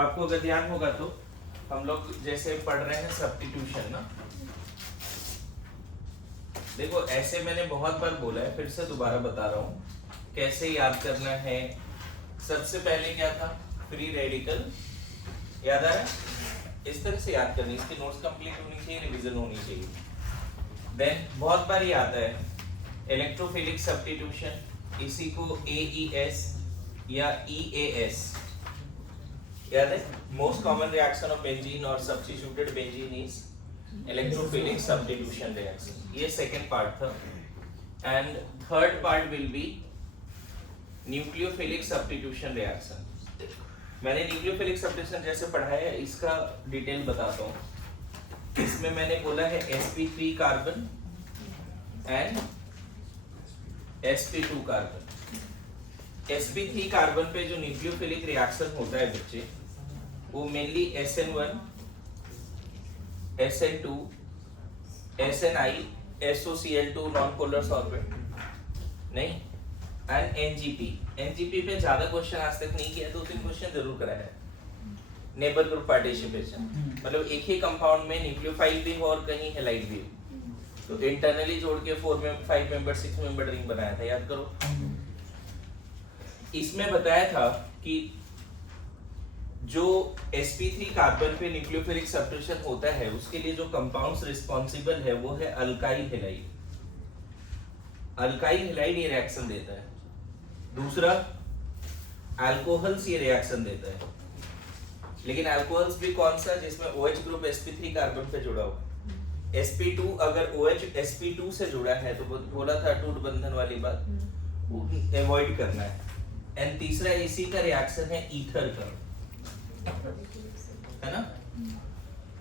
आपको अगर ध्यान होगा तो हम लोग जैसे पढ़ रहे हैं सब्स्टिट्यूशन ना, देखो ऐसे मैंने बहुत बार बोला है, फिर से दोबारा बता रहा हूँ कैसे याद करना है। सबसे पहले क्या था, फ्री रेडिकल, याद आ रहा है? इस तरह से याद करनी, इसकी नोट्स कंप्लीट होनी चाहिए, रिवीजन होनी चाहिए। देन बहुत बार ये आता है इलेक्ट्रोफिलिक सब्स्टिट्यूशन, इसी को AES या EAS याद है? Most common reaction of benzene और substituted benzene is electrophilic substitution reaction. ये सेकंड पार्ट था। And third part will be nucleophilic substitution reaction. मैंने न्यूक्लियोफिलिक सब्स्टिट्यूशन जैसे पढ़ाया है, इसका डिटेल बताता हूँ। इसमें मैंने बोला है sp3 carbon and sp2 carbon. sp3 carbon पे जो न्यूक्लियोफिलिक रिएक्शन होता है बच्चे, वो mainly SN1, SN2, SNI, SOCl2 non polar solvent नहीं, एंड NGP पे ज्यादा क्वेश्चन आज तक नहीं किया, 2-3 क्वेश्चन जरूर कराया है। नेबर ग्रुप पार्टिसिपेशन, मतलब एक ही कंपाउंड में न्यूक्लियोफाइल भी हो और कहीं हैलाइड भी हो, तो इंटरनली जोड़ के 5 मेंबर 6 मेंबर रिंग बनाया था, याद करो। इसमें बताया था कि जो sp3 कार्बन पे न्यूक्लियोफिलिक सब्स्टिट्यूशन होता है, उसके लिए जो कंपाउंड्स रिस्पांसिबल है वो है अल्काइल हैलाइड। अल्काइल हैलाइड ये रिएक्शन देता है। दूसरा अल्कोहल्स ये रिएक्शन देता है, लेकिन अल्कोहल्स भी कौन सा, जिसमें OH ग्रुप sp3 कार्बन पे जुड़ा हुआ। sp2 अगर OH sp2 से जुड़ा है तो बोला था अटूट बंधन वाली बात, अवॉइड करना है। एंड तीसरा इसी का रिएक्शन है ईथर का, है ना।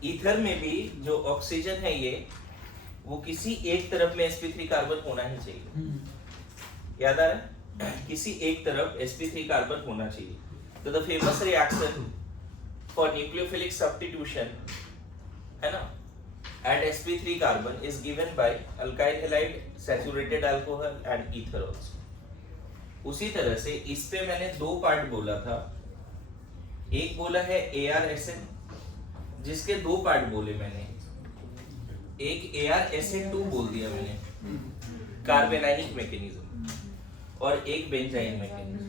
ईथर में भी जो ऑक्सीजन है ये, वो किसी एक तरफ में sp3 कार्बन होना ही चाहिए, याद आ रहा है? किसी एक तरफ sp3 कार्बन होना चाहिए। तो the famous reaction for nucleophilic substitution, है ना, at sp3 carbon is given by alkyl halide, saturated alcohol and ether also। उसी तरह से इस पे मैंने 2 पार्ट बोला था। एक बोला है ArSN, जिसके 2 पार्ट बोले मैंने। एक ArSN2 बोल दिया मैंने, कार्बेनाइनिक मैकेनिज्म, और एक बेंजाइन मैकेनिज्म।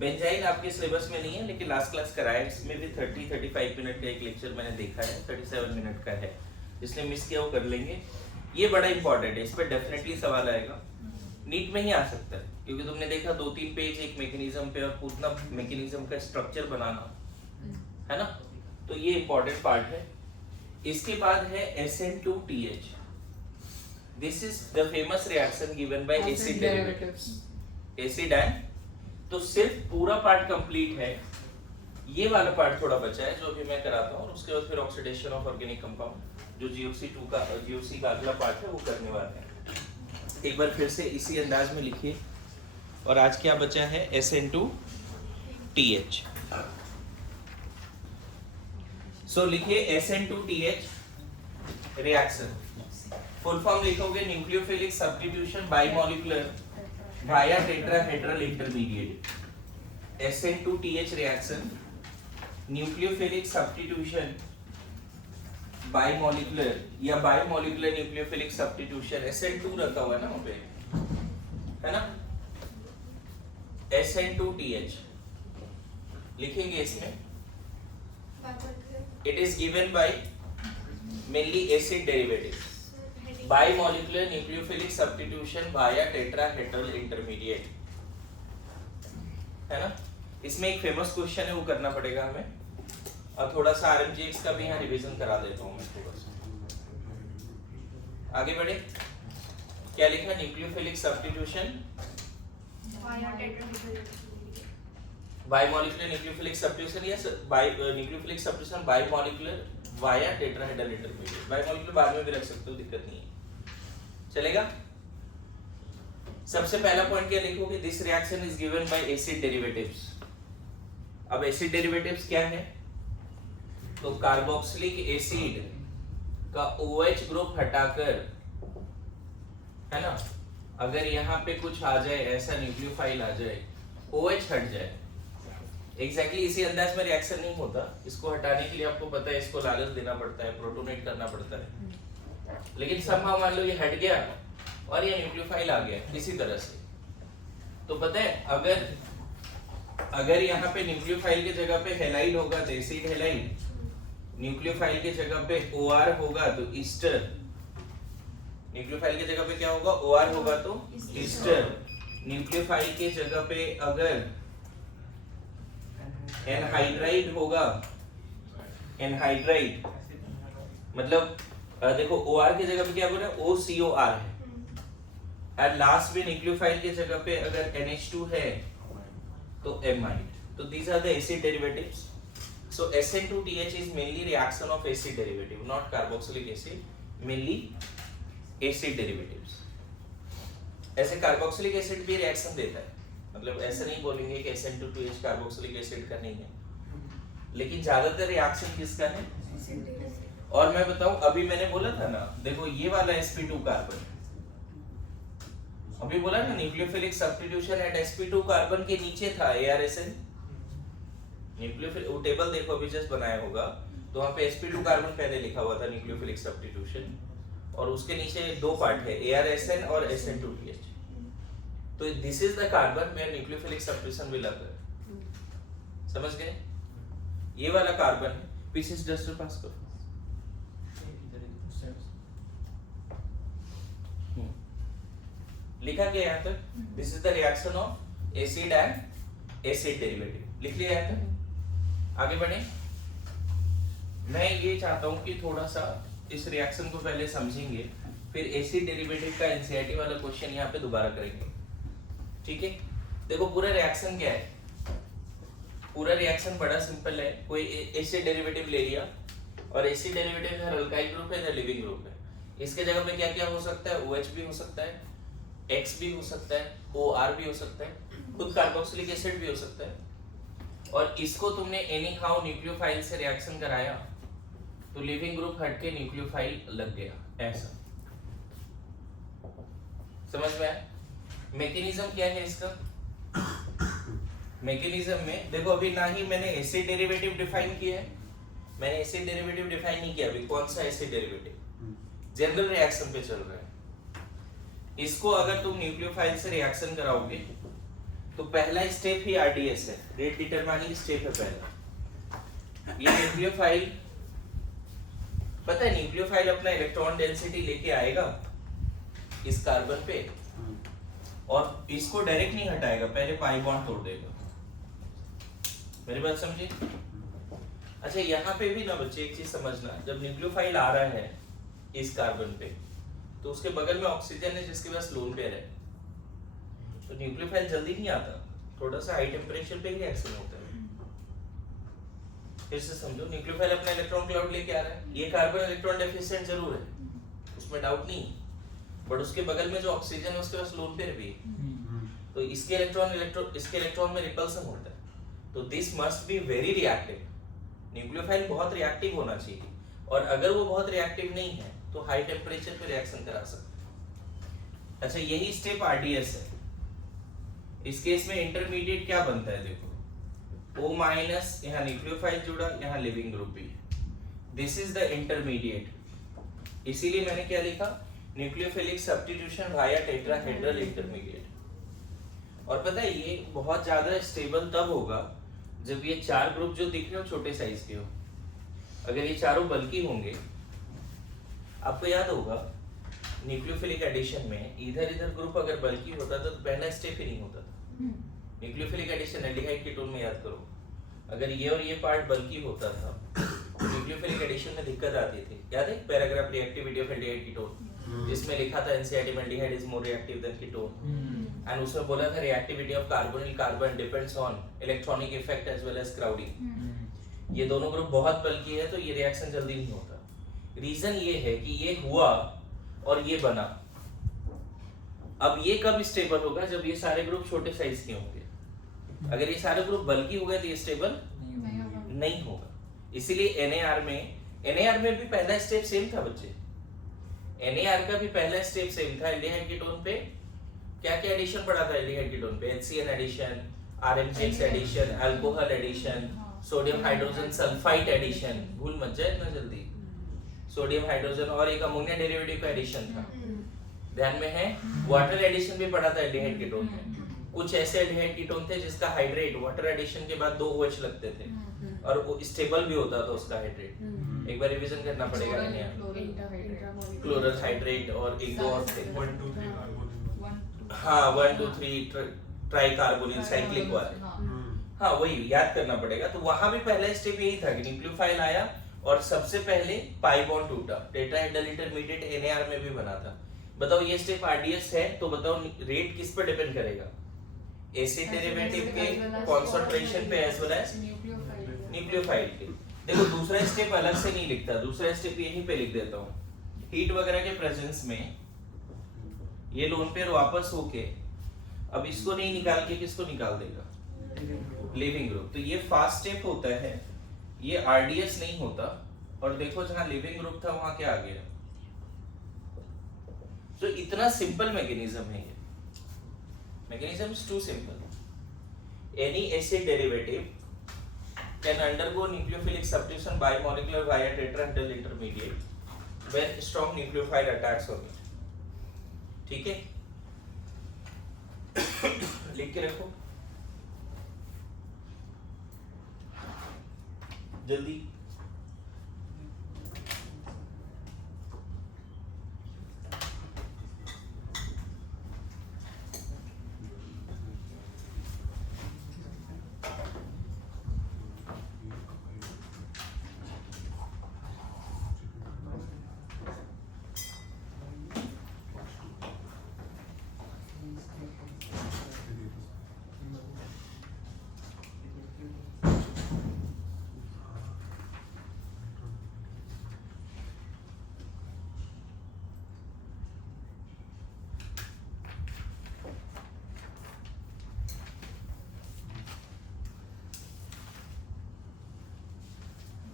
बेंजाइन आपके सिलेबस में नहीं है, लेकिन लास्ट क्लास कराया, इसमें भी 30-35 मिनट का एक लेक्चर मैंने देखा है, 37 मिनट का है, जिसने मिस किया वो कर लेंगे। ये बड़ा इंपॉर्टेंट है, इस पर डेफिनेटली सवाल आएगा, नीट में ही आ सकता है, क्योंकि तुमने देखा 2-3 पेज एक मैकेनिज्म पे और पूरा मैकेनिज्म का स्ट्रक्चर बनाना, है ना, तो ये इंपॉर्टेंट पार्ट है। इसके बाद है SN2TH। This is the famous reaction given by acid derivatives, acid and, तो सिर्फ पूरा पार्ट कंप्लीट है, ये वाला पार्ट थोड़ा बचा है जो अभी मैं कराता हूँ, और उसके बाद फिर ऑक्सीडेशन ऑफ ऑर्गेनिक कंपाउंड, जो GOC का अगला पार्ट है वो करने वाले हैं। एक बार फिर से इसी अंदाज में लिखिए। और आज क्या बचा है, SN2TH। सो लिखिए SN2TH रिएक्शन, फुल फॉर्म लिखोगे nucleophilic substitution bimolecular via tetrahedral intermediate. SN2TH reaction, nucleophilic substitution bimolecular या बाइमॉलिक्यूलर न्यूक्लियोफिलिक सब्स्टिट्यूशन, SN2 रखा हुआ है ना वहां पे, है ना, SN2TH लिखेंगे इसमें। It is given by mainly acid derivative, bimolecular nucleophilic substitution via tetrahedral intermediate, है ना। इसमें एक फेमस क्वेश्चन है, वो करना पड़ेगा हमें, और थोड़ा सा RMGX का भी यहाँ रिवीजन करा देता हूँ मैं थोड़ा सा। आगे बढ़े, क्या लिखा, nucleophilic substitution bimolecular nucleophilic substitution या nucleophilic substitution bimolecular via tetrahedral intermediate. Bimolecular बाद में भी रख सकते हो, दिक्कत नहीं है, चलेगा। सबसे पहला पॉइंट क्या लिखोगे, this reaction is given bye acid derivatives. अब एसिड डेरिवेटिव्स क्या है, तो कार्बोक्सिलिक एसिड का OH ग्रुप हटाकर, है ना, अगर यहाँ पे कुछ आ जाए, ऐसा न्यूक्लियोफाइल आ जाए, OH हट जाए, एग्जैक्टली इसी अंदाज में रिएक्शन नहीं होता। इसको हटाने के लिए आपको पता है इसको लालच देना पड़ता है, प्रोटोनेट करना पड़ता है। लेकिन समहाउ मान लो ये हट गया और ये न्यूक्लियोफाइल आ गया इसी तरह से, तो पता है अगर यहाँ पे न्यूक्लियोफाइल की जगह पे हेलाइड होगा तो एसिड हेलाइड, न्यूक्लियोफाइल की जगह पे OR होगा तो ईस्टर, न्यूक्लियोफाइल की जगह पे क्या होगा OR होगा तो ईस्टर, न्यूक्लियोफाइल की जगह पे अगर एनहाइड्राइड होगा, एनहाइड्राइड मतलब देखो OR की जगह पे क्या बोल रहा है OCOR है, और लास्ट में न्यूक्लियोफाइल की जगह पे अगर NH2 है तो एमाइड। तो these are the acid derivatives. So SN2TH is mainly reaction of acid derivative, not carboxylic acid, mainly acid derivatives. ऐसे कार्बोक्सिलिक एसिड भी रिएक्शन देता है, मतलब ऐसे नहीं बोलेंगे कि SN2TH कार्बोक्सिलिक एसिड का नहीं है, लेकिन ज्यादातर रिएक्शन किसका है। और मैं बताऊं अभी मैंने बोला था ना, देखो ये वाला sp2 कार्बन, अभी बोला ना nucleophilic substitution eight sp2 carbon के नीचे था ARSN, न्यूक्लियोफिल वो टेबल देखो अभी जस्ट बनाया होगा, तो वहां पे sp2 कार्बन पहले लिखा हुआ था न्यूक्लियोफिलिक सब्स्टिट्यूशन, और उसके नीचे दो पार्ट है ARSN और SN2TH। तो this is the carbon where nucleophilic substitution will occur, समझ गए। ये वाला कार्बन है, पीसेस डस्टर पास करो, लिखा गया यहाँ तक, this is the reaction of acid and acid derivative, लिख लिया यहाँ तक। आगे बढ़े, मैं ये चाहता हूँ कि थोड़ा सा इस रिएक्शन को पहले समझेंगे, फिर एसिड डेरिवेटिव का एनसीईआरटी वाला क्वेश्चन यहाँ पे दोबारा करेंगे, ठीक है। देखो पूरा रिएक्शन क्या है, पूरा रिएक्शन बड़ा सिंपल है। कोई एसिड डेरिवेटिव ले लिया, और एसिड डेरिवेटिव इधर अल्काइल ग्रुप है, इधर लिविंग ग्रुप है, इसके जगह पे क्या क्या हो सकता है, OH भी हो सकता है, X भी हो सकता है, OR भी हो सकता है, खुद कार्बोक्सिलिक एसिड भी हो सकता है। और इसको तुमने एनी हाउ न्यूक्लियोफाइल से रिएक्शन कराया तो लिविंग ग्रुप हट के न्यूक्लियोफाइल लग गया, ऐसा समझ में आया। मैकेनिज्म क्या है इसका, मैकेनिज्म में देखो अभी ना ही मैंने एसिड डेरिवेटिव डिफाइन किया है, मैंने एसिड डेरिवेटिव डिफाइन नहीं किया अभी, कौन सा एसिड डेरिवेटिव, जनरल रिएक्शन पे चल रहा है। इसको अगर तुम न्यूक्लियोफाइल से रिएक्शन कराओगे तो पहला स्टेप ही RDS है, रेट डिटरमाइनिंग स्टेप है पहला। ये न्यूक्लियोफाइल, पता है न्यूक्लियोफाइल अपना इलेक्ट्रॉन डेंसिटी लेके आएगा इस कार्बन पे, और इसको डायरेक्ट नहीं हटाएगा, पहले पाई बॉन्ड तोड़ देगा, मेरी बात समझे। अच्छा यहाँ पे भी ना बच्चे एक चीज समझना, जब न्यूक्लियोफाइल आ रहा है इस कार्बन पे तो उसके बगल में ऑक्सीजन है जिसके पास लोन पेयर है, तो न्यूक्लियोफाइल जल्दी नहीं आता, थोड़ा सा हाई टेम्परेचर पे ही रिएक्शन होता है। फिर से समझो, न्यूक्लियोफाइल अपना इलेक्ट्रॉन क्लाउड लेके आ रहा है, ये कार्बन इलेक्ट्रॉन डेफिशिएंट जरूर है, उसमें डाउट नहीं, बट उसके बगल में जो ऑक्सीजन है उसके पास लोन पेयर भी है, तो इसके इलेक्ट्रॉन में रिपल्सन होता है, तो this must be very reactive. Nucleophile बहुत रिएक्टिव होना चाहिए, और अगर वो बहुत रिएक्टिव नहीं है तो हाई टेम्परेचर पे रिएक्शन करा सकते हैं। अच्छा यही स्टेप RDS है। इस केस में इंटरमीडिएट क्या बनता है, देखो O माइनस, यहाँ न्यूक्लियोफाइल जुड़ा, यहाँ लिविंग ग्रुप भी है, दिस इज द इंटरमीडिएट। इसीलिए मैंने क्या लिखा, nucleophilic substitution via tetrahedral intermediate. और पता है ये बहुत ज्यादा स्टेबल तब होगा जब ये चार ग्रुप जो दिख रहे हो छोटे साइज के हो, अगर ये चारों बल्कि होंगे, आपको याद होगा न्यूक्लियोफिलिक एडिशन में इधर इधर ग्रुप अगर बल्कि होता था तो पहला स्टेप ही नहीं होता था। न्यूक्लियोफिलिक एडिशन एल्डिहाइड कीटोन में याद करो, अगर ये और ये पार्ट बल्कि होता था तो न्यूक्लियोफिलिक एडिशन में दिक्कत आती थी। याद है paragraph reactivity of aldehyde ketone, जिसमें लिखा था एनसीईआरटी में aldehyde is more reactive than ketone, and उसमें बोला था reactivity of carbonyl carbon depends on electronic effect as well as crowding. ये दोनों ग्रुप बहुत बल्कि है तो ये रिएक्शन जल्दी नहीं होता। रीजन ये है कि ये हुआ और ये बना, अब ये कब स्टेबल होगा, जब ये सारे ग्रुप छोटे साइज के होंगे। अगर ये सारे ग्रुप बल्कि हो गए तो ये स्टेबल नहीं होगा। इसीलिए NAR में भी पहला स्टेप सेम था बच्चे, NAR का भी पहला स्टेप सेम था। एल्डिहाइड कीटोन पे क्या क्या एडिशन पड़ा था, एल्डिहाइड कीटोन पे HCN addition, RMCX addition, alcohol addition, sodium hydrogen sulphide addition, भूल मत जाए इतना जल्दी, सोडियम हाइड्रोजन, और एक अमोनिया डेरिवेटिव का एडिशन था, ध्यान में है। वाटर एडिशन भी पढ़ा था एल्डिहाइड कीटोन में, कुछ ऐसे एल्डिहाइड कीटोन थे जिसका हाइड्रेट वाटर एडिशन के बाद 2 OH लगते थे और वो स्टेबल भी होता था उसका हाइड्रेट। एक बार रिवीजन करना पड़ेगा इन्हें, क्लोरल हाइड्रेट और एक दो और थे, 1 2 3 कार्बोनिल, हाँ 1 2 3 ट्राई कार्बोनिल साइक्लिक वाले, हाँ वही याद करना पड़ेगा। तो वहां भी पहला स्टेप यही था कि न्यूक्लियोफाइल आया और सबसे पहले पाई बॉन्ड टूटा, टेट्राहेड्रल इंटरमीडिएट NAR में भी बना था। बताओ ये स्टेप RDS है तो बताओ रेट किस पर डिपेंड करेगा, एसिड डेरिवेटिव के कंसंट्रेशन पे एज वेल एज न्यूक्लियोफाइल के। देखो दूसरा स्टेप अलग से नहीं लिखता, दूसरा स्टेप यहीं पे लिख देता हूँ, हीट वगैरह के प्रेजेंस में ये लोन पेयर वापस होके अब इसको नहीं निकाल के किसको निकाल देगा, लिविंग ग्रुप। तो ये फास्ट स्टेप होता है, ये RDS नहीं होता। और देखो जहां लिविंग ग्रुप था वहां क्या आ गया। तो इतना सिंपल मैकेनिज्म है ये, mechanism is too simple. Any acid derivative can undergo nucleophilic substitution bimolecular via tetrahedral intermediate when strong nucleophile attacks on it. ठीक है, लिख के रखो जल्दी।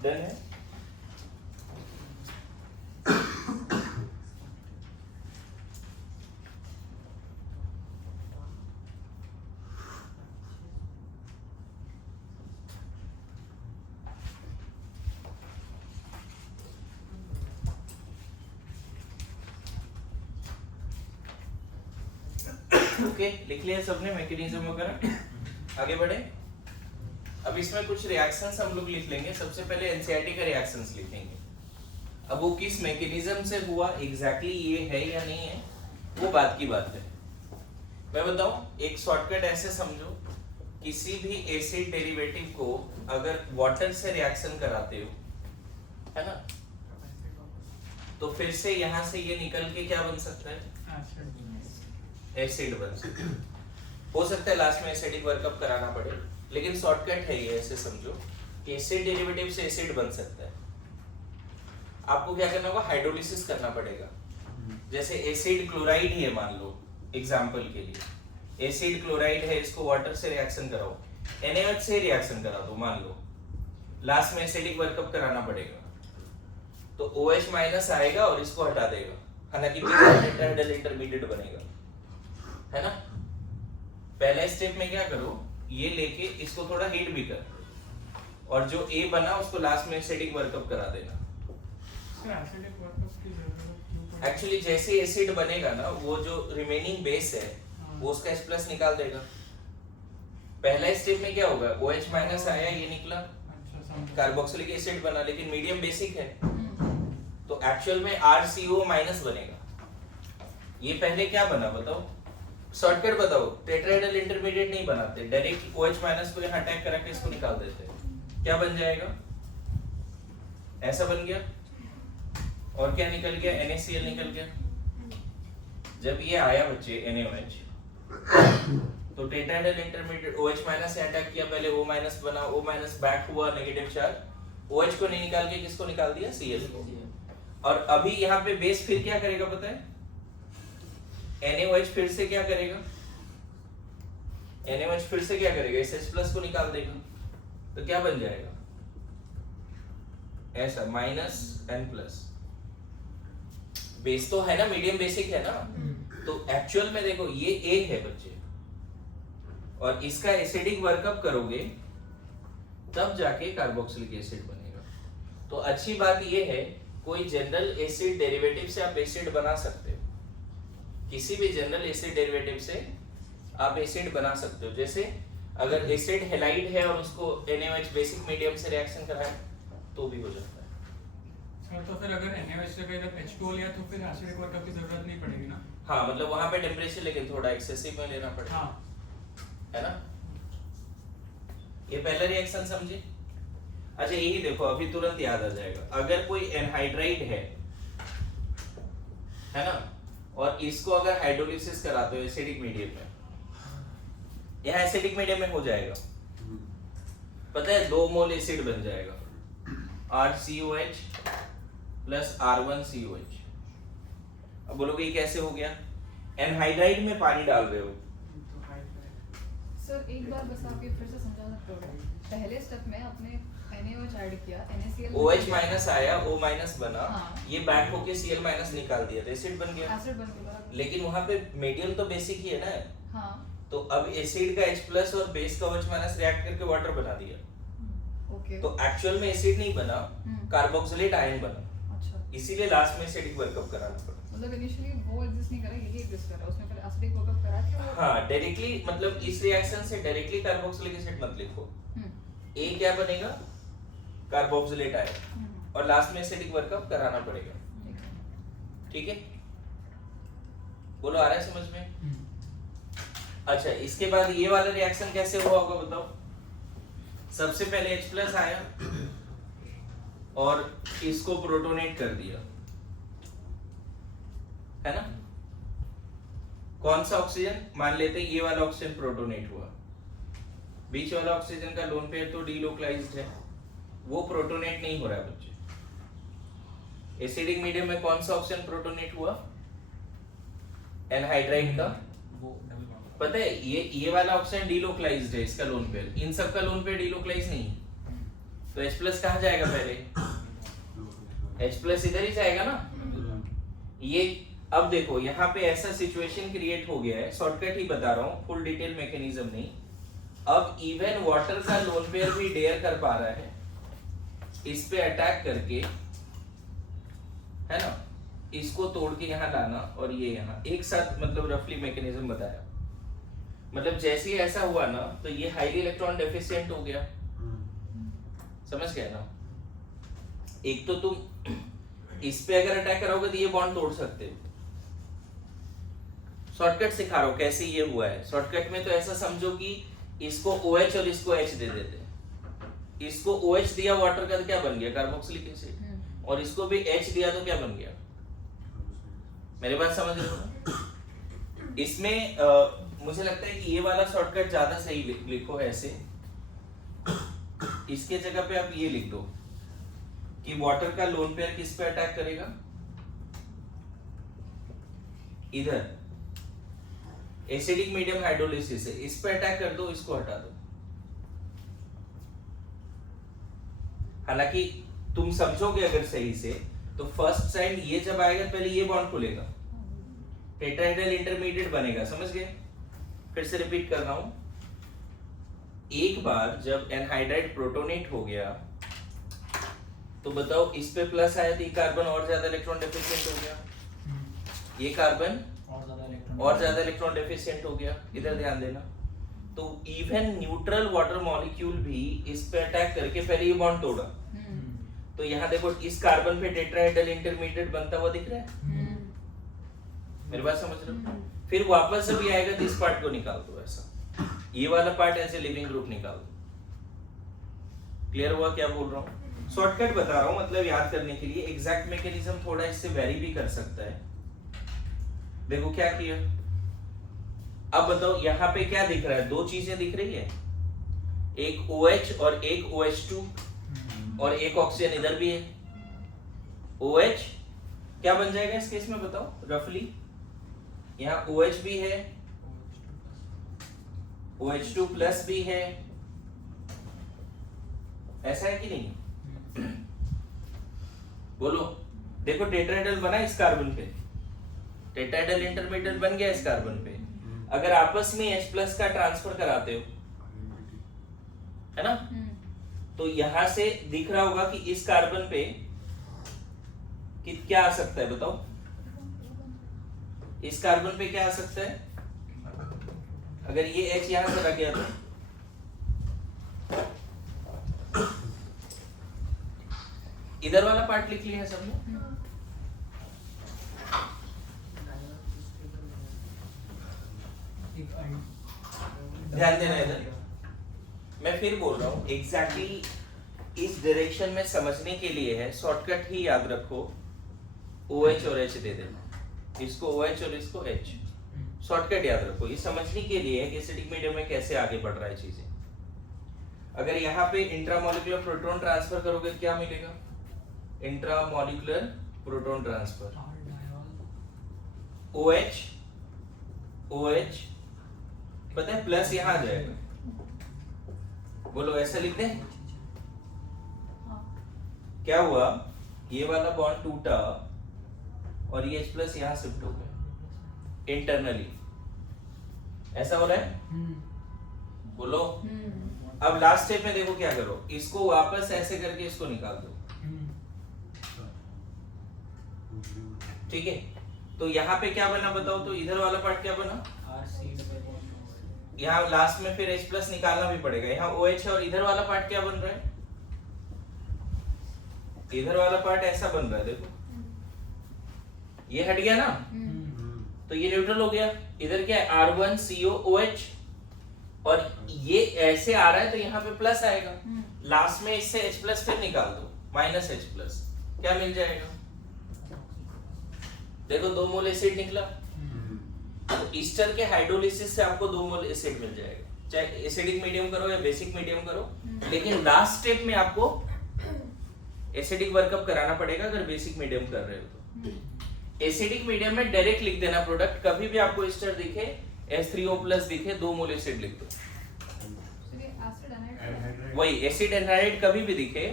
डन है। ओके, लिख लिया सबने मैकेनिज्म वगैरह, आगे बढ़े। अब इसमें कुछ रिएक्शंस हम लोग लिख लेंगे। सबसे पहले एनसीईआरटी का रिएक्शंस लिखेंगे। अब वो किस मैकेनिज्म से हुआ एग्जैक्टली ये है या नहीं है वो बात की बात है। मैं बताऊं, एक शॉर्टकट ऐसे समझो, किसी भी एसिड डेरिवेटिव को अगर वाटर से रिएक्शन कराते हो, है ना, तो फिर से यहाँ से ये निकल के क्या बन सकता है, एसिड बन सकता है। हो सकता है लास्ट में एसिडिक वर्कअप कराना पड़े, लेकिन शॉर्टकट है ये, ऐसे समझो कि एसिड डेरिवेटिव से एसिड बन सकता है। आपको क्या करना होगा, हाइड्रोलिसिस करना पड़ेगा। जैसे एसिड क्लोराइड ही है मान लो, एग्जांपल के लिए एसिड क्लोराइड है, इसको वाटर से रिएक्शन कराओ, NaOH से रिएक्शन करा दो मान लो, लास्ट में एसिडिक वर्कअप कराना पड़ेगा, तो OH माइनस आएगा और इसको हटा देगा, हालांकि टेट्राहेड्रल इंटरमीडिएट बनेगा, है ना। पहले स्टेप में क्या करो, ये लेके इसको थोड़ा हीट भी कर, और जो A बना उसको लास्ट में एसिडिक वर्कअप करा देना। एक्चुअली जैसे एसिड बनेगा ना, वो जो रिमेनिंग बेस है वो उसका H+ निकाल देगा। पहला स्टेप में क्या होगा, OH माइनस आया, ये निकला, कार्बोक्सिलिक एसिड बना, लेकिन मीडियम बेसिक है, तो एक्चुअल में RCO माइनस बनेगा। ये पहले क्या बना बताओ, शॉर्टकट बताओ, टेट्राहेड्रल इंटरमीडिएट नहीं बनाते, डायरेक्ट OH माइनस को यहाँ अटैक करा के इसको निकाल देते, क्या बन जाएगा, ऐसा बन गया, और क्या निकल गया, NaCl निकल गया। जब ये आया बच्चे NaOH, तो टेट्राहेड्रल इंटरमीडिएट OH माइनस से अटैक किया, पहले O माइनस बना, O माइनस बैक हुआ नेगेटिव चार्ज, OH को नहीं निकाल के किसको निकाल दिया, Cl को। और अभी यहाँ पे बेस फिर क्या करेगा पता है, NaOH फिर से क्या करेगा, NaOH फिर से क्या करेगा, इस H+ को निकाल देगा, तो क्या बन जाएगा, ऐसा -N+। बेस तो है ना, मीडियम बेसिक है ना, तो एक्चुअल में देखो ये A है बच्चे, और इसका एसिडिक वर्कअप करोगे तब जाके कार्बोक्सिलिक एसिड बनेगा। तो अच्छी बात ये है, कोई जनरल एसिड डेरिवेटिव से आप एसिड बना सकते हो, किसी भी जनरल एसिड डेरिवेटिव से आप एसिड बना सकते हो। जैसे अगर एसिड हेलाइड है और उसको NaOH बेसिक मीडियम से रिएक्शन कराए तो भी हो जाता है। सर तो फिर अगर NaOH से जब H2O लिया तो फिर एसिडिक वर्कअप की जरूरत नहीं पड़ेगी ना? हाँ, मतलब वहां पे टेम्परेचर लेकिन थोड़ा एक्सेसिव में लेना पड़ेगा। हाँ। है ना? ये पहला रिएक्शन समझे। अच्छा यही देखो, अभी तुरंत याद आ जाएगा। अगर कोई एनहाइड्राइड है ना, और इसको अगर हाइड्रोलिसिस कराते हो एसिडिक मीडियम में, यहाँ एसिडिक मीडियम में हो जाएगा, पता है 2 मोल एसिड बन जाएगा, RCOH प्लस R1COH। अब बोलोगे ये कैसे हो गया? एनहाइड्राइड में पानी डाल रहे हो। सर एक बार बस आप ये फिर से समझा सकते हो? पहले स्टेप में आपने NaOH ऐड किया, NaCl OH माइनस आया, O माइनस बना, हाँ। ये बैक होके Cl माइनस निकाल दिया तो एसिड बन गया। एसिड बन गया। लेकिन वहां पे मीडियम तो बेसिक ही है ना। हाँ। तो अब एसिड का H प्लस और बेस का OH माइनस रिएक्ट करके वाटर बना दिया। ओके। तो एक्चुअल में एसिड नहीं बना, कार्बोक्सिलेट आयन बना। अच्छा। इसीलिए लास्ट में एसिडिक वर्कअप कराना पड़ा। मतलब इनिशियली वो एग्जिस्ट नहीं करा, यही एग्जिस्ट करा, उसमें फिर एसिडिक वर्कअप करा के वो हाँ, डायरेक्टली मतलब इस रिएक्शन से डायरेक्टली कार्बोक्सिलिक एसिड मत लिखो। ए क्या बनेगा? कार्बोक्सिलेट आयन, और लास्ट में एसिडिक वर्कअप कराना पड़ेगा। ठीक है, बोलो आ रहा है समझ में? अच्छा, इसके बाद ये वाला रिएक्शन कैसे हुआ होगा बताओ। सबसे पहले H प्लस आया और इसको प्रोटोनेट कर दिया, है ना? कौन सा ऑक्सीजन? मान लेते हैं ये वाला ऑक्सीजन प्रोटोनेट हुआ, बीच वाला ऑक्सीजन का लोन पेयर तो डीलोकलाइज्ड है, वो प्रोटोनेट नहीं हो रहा है बच्चे। एसिडिक मीडियम में कौन सा ऑक्सीजन प्रोटोनेट हुआ? एनहाइड्राइड का। पता है ये वाला ऑक्सीजन डीलोकलाइज्ड है, इसका लोन पेयर, इन सब का लोन पेयर डीलोकलाइज नहीं है। तो H प्लस कहाँ जाएगा पहले? H प्लस इधर ही जाएगा ना। ये अब देखो यहाँ पे ऐसा सिचुएशन क्रिएट हो गया है, शॉर्टकट ही बता रहा हूँ, फुल डिटेल मैकेनिज्म नहीं। अब इवन वाटर का लोन पेयर भी डेयर कर पा रहा है इस पे अटैक करके, है ना, इसको तोड़ के यहाँ लाना, और ये यहाँ एक साथ, मतलब रफली मैकेनिज्म बताया। मतलब जैसे ही ऐसा हुआ ना, तो ये हाईली इलेक्ट्रॉन डेफिशिएंट हो गया, समझ गए ना? एक तो तुम इस पे अगर अटैक करोगे तो ये बॉन्ड तोड़ सकते हो। शॉर्टकट सिखा रहा हूं कैसे ये हुआ है। शॉर्टकट में तो ऐसा समझो कि इसको OH और इसको H दे देते हैं। इसको OH दिया वाटर का तो क्या बन गया? Carboxylic acid. और इसको भी H दिया तो क्या बन गया? मेरी बात समझ रहे हो? इसमें मुझे लगता है कि ये वाला शॉर्टकट ज्यादा सही लिखो ऐसे। इसके जगह पे आप ये लिख दो कि वाटर का लोन पेयर किस पे अटैक करेगा? इधर एसिडिक मीडियम हाइड्रोलिसिस है, इस पे अटैक कर दो, इसको हटा दो। हालांकि तुम समझोगे अगर सही से तो फर्स्ट साइड ये जब आएगा पहले ये बॉन्ड खुलेगा, टेट्राहेड्रल इंटरमीडिएट बनेगा, समझ गए? फिर से रिपीट कर रहा हूं, एक बार जब एनहाइड्राइड प्रोटोनेट हो गया तो बताओ इस पे प्लस आया तो ये कार्बन और ज्यादा इलेक्ट्रॉन डेफिशिएंट हो गया, ये कार्बन और ज्यादा इलेक्ट्रॉन डेफिशिएंट हो गया। इधर ध्यान देना। तो इवन न्यूट्रल वाटर मॉलिक्यूल भी इस पे अटैक करके पहले ये बॉन्ड तोड़ा। तो यहाँ देखो इस कार्बन पे टेट्राहेड्रल इंटरमीडिएट बनता हुआ दिख रहा है। मेरी बात समझ रहे हो? फिर वापस जब ये आएगा तो इस पार्ट को निकाल दो, ऐसा ये वाला पार्ट ऐसे लिविंग ग्रुप निकाल दो। क्लियर हुआ क्या बोल रहा हूँ? शॉर्टकट बता रहा हूँ, मतलब याद करने के लिए। एग्जैक्ट मैकेनिज्म थोड़ा इससे वेरी भी कर सकता है। देखो क्या किया, अब बताओ यहाँ पे क्या दिख रहा है? दो चीजें दिख रही है, एक OH और एक OH2, और एक ऑक्सीजन इधर भी है। OH क्या बन जाएगा इस केस में बताओ रफली? यहाँ OH भी है, OH2 प्लस भी है, ऐसा है कि नहीं? बोलो। देखो टेट्राहेड्रल बना इस कार्बन पे, टेट्राहेड्रल इंटरमीडिएट बन गया इस कार्बन पे, अगर आपस में H प्लस का ट्रांसफर कराते हो, है ना, तो यहां से दिख रहा होगा कि इस कार्बन पे कि क्या आ सकता है, बताओ इस कार्बन पे क्या आ सकता है अगर ये H यहां से रख गया तो? इधर वाला पार्ट लिख लिया है सबने? ध्यान देना इधर, मैं फिर बोल रहा हूं एग्जैक्टली इस डायरेक्शन में समझने के लिए है, शॉर्टकट ही याद रखो, OH और H दे देना, इसको OH और इसको H, शॉर्टकट याद रखो, ये समझने के लिए है कि एसिडिक मीडियम में कैसे आगे बढ़ रहा है चीजें। अगर यहाँ पे इंट्रामोलिकुलर प्रोटॉन ट्रांसफर करोगे क्या मिलेगा? Intramolecular proton transfer, OH OH, पता है प्लस यहाँ आ जाएगा, बोलो ऐसा लिख दें? क्या हुआ, ये वाला बॉन्ड टूटा और ये H प्लस यहाँ शिफ्ट हो गया इंटरनली, ऐसा हो रहा है? बोलो। अब लास्ट स्टेप में देखो क्या करो, इसको वापस ऐसे करके इसको निकाल दो, ठीक है? तो यहाँ पे क्या बना बताओ तो, इधर वाला पार्ट क्या बना? यहाँ लास्ट में फिर H प्लस निकालना भी पड़ेगा, यहाँ OH है, और इधर वाला पार्ट क्या बन रहा है? इधर वाला पार्ट ऐसा बन रहा है, देखो ये हट गया ना, तो ये न्यूट्रल हो गया, इधर क्या है R1COOH, और ये ऐसे आ रहा है तो यहाँ पे प्लस आएगा, लास्ट में इससे H प्लस फिर निकाल दो, माइनस H प्लस, क्या मिल जाएगा? देखो 2 मोल एसिड निकला, तो ईस्टर के हाइड्रोलिसिस से आपको 2 मोल एसिड मिल जाएगा, चाहे एसिडिक मीडियम करो या बेसिक मीडियम करो, लेकिन लास्ट स्टेप में आपको एसिडिक वर्कअप कराना पड़ेगा अगर बेसिक मीडियम कर रहे हो तो। एसिडिक मीडियम में डायरेक्ट लिख देना प्रोडक्ट, कभी भी आपको ईस्टर दिखे H3O प्लस दिखे 2 मोल एसिड लिख दो, वही एसिड एनहाइड्राइड कभी भी दिखे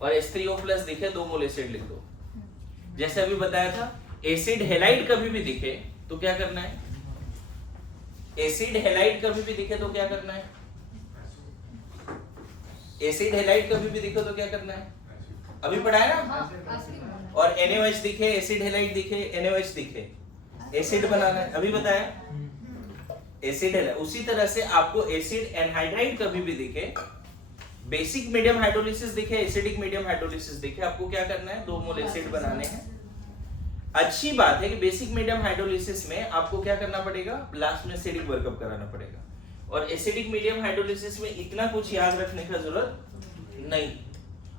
और H3O प्लस दिखे 2 मोल एसिड लिख दो। जैसे अभी बताया था, एसिड हेलाइड कभी भी दिखे तो क्या करना है? एसिड हेलाइड कभी भी दिखे तो क्या करना है? एसिड हेलाइड कभी भी दिखे तो क्या करना है? अभी पढ़ाया ना? और NaOH दिखे, एसिड हेलाइड दिखे, NaOH दिखे, एसिड बनाना है, अभी बताया एसिड हेलाइड। उसी तरह से आपको एसिड एनहाइड्राइड कभी भी दिखे, बेसिक मीडियम हाइड्रोलिसिस दिखे, एसिडिक मीडियम हाइड्रोलिसिस दिखे, आपको क्या करना है? 2 मोल एसिड बनाने हैं। अच्छी बात है कि बेसिक मीडियम हाइड्रोलिसिस में आपको क्या करना पड़ेगा? लास्ट में एसिडिक वर्कअप कराना पड़ेगा, और एसिडिक मीडियम हाइड्रोलिसिस में इतना कुछ याद रखने का जरूरत नहीं,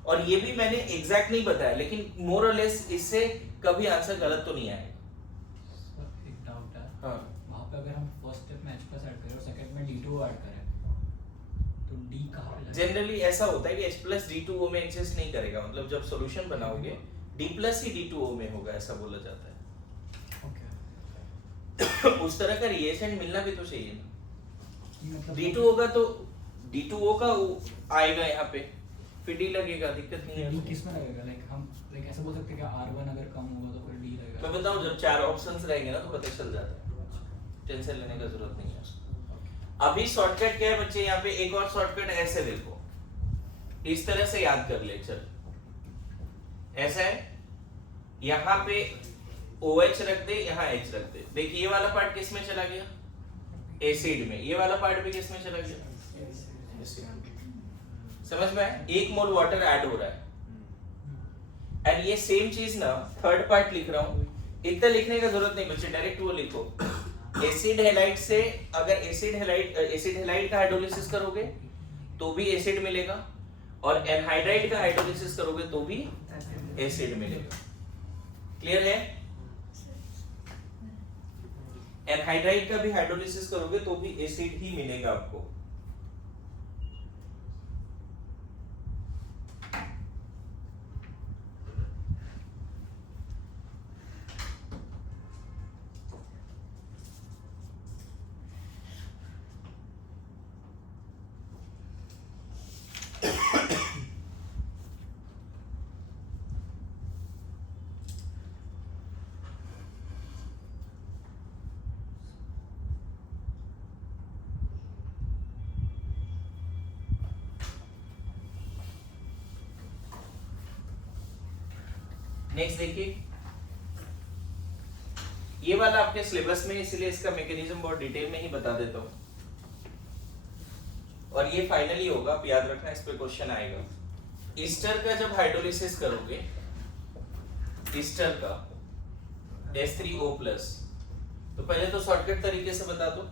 और ये भी मैंने एग्जैक्ट नहीं बताया, लेकिन मोर और लेस इससे कभी आंसर गलत तो नहीं आएगा। एक डाउट है, हाँ, वहाँ पे अगर हम फर्स्ट स्टेप में H प्लस ऐड करें और सेकंड में D2 ऐड करें तो D कहाँ पे लगेगा? जनरली ऐसा होता है कि H प्लस D2O में एग्जिस्ट नहीं करेगा, मतलब जब सॉल्यूशन बनाओगे D प्लस ही D2O में होगा, ऐसा बोला जाता है। ओके, उस तरह का रिएक्शन मिलना भी तो चाहिए ना, मतलब D2 होगा तो D2O का आएगा यहाँ पे, फिर D लगेगा, दिक्कत नहीं है। D किस में लगेगा? हम ऐसा बोल सकते हैं कि R1 अगर कम होगा तो फिर D लगेगा। मैं बताऊं, जब 4 ऑप्शंस रहेंगे ना तो पता चल जाता है, टेंशन लेने का जरूरत नहीं है उसको। अभी शॉर्टकट क्या है बच्चे, यहाँ पे एक और शॉर्टकट ऐसे देखो, इस तरह से याद कर ले, चल ऐसा है, यहाँ पे OH रख दे, यहाँ H रख दे, देखिए ये वाला पार्ट किस में चला गया? एसिड में, ये वाला पार्ट भी किस में चला गया? समझ में आया? 1 मोल वाटर ऐड हो रहा है, एंड ये सेम चीज ना थर्ड पार्ट लिख रहा हूं, इतना लिखने का जरूरत नहीं बच्चे, डायरेक्ट वो लिखो। एसिड हेलाइड से अगर एसिड हेलाइड का हाइड्रोलिसिस करोगे तो भी एसिड मिलेगा, और एनहाइड्राइड का हाइड्रोलिसिस करोगे तो भी एसिड मिलेगा। क्लियर है? एनहाइड्राइड का भी हाइड्रोलिसिस करोगे तो भी एसिड ही मिलेगा आपको। नेक्स्ट देखिए, ये वाला आपके सिलेबस में, इसलिए इसका मैकेनिज्म बहुत डिटेल में ही बता देता हूँ, और ये फाइनली होगा, आप याद रखना, इस पे क्वेश्चन आएगा। ईस्टर का जब हाइड्रोलिसिस करोगे, ईस्टर का H3O+, तो पहले तो शॉर्टकट तरीके से बता दो,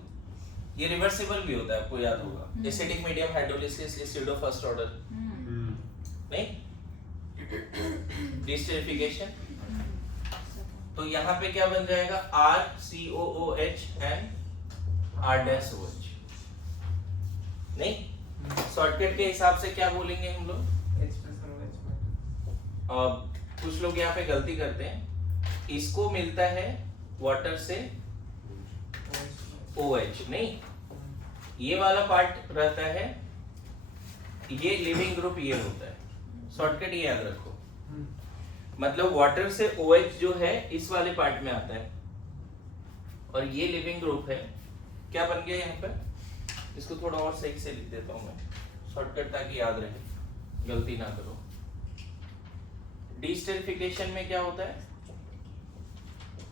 ये रिवर्सिबल भी होता है, आपको याद होगा। Acidic medium hydrolysis is pseudo first order, नहीं डिस्टरिफिकेशन। तो यहाँ पे क्या बन जाएगा, RCOOH and R-OH, नहीं शॉर्टकट के हिसाब से क्या बोलेंगे हम लोग। कुछ लोग यहाँ पे गलती करते हैं, इसको मिलता है वाटर से OH, नहीं ये वाला पार्ट रहता है, ये लिविंग ग्रुप ये होता है, शॉर्टकट ये याद रखो। मतलब वाटर से OH जो है इस वाले पार्ट में आता है, और ये लिविंग ग्रुप है। क्या बन गया यहाँ पर, इसको थोड़ा और सही से लिख देता हूँ मैं, शॉर्टकट ताकि याद रहे, गलती ना करो। डिस्टरिफिकेशन में क्या होता है,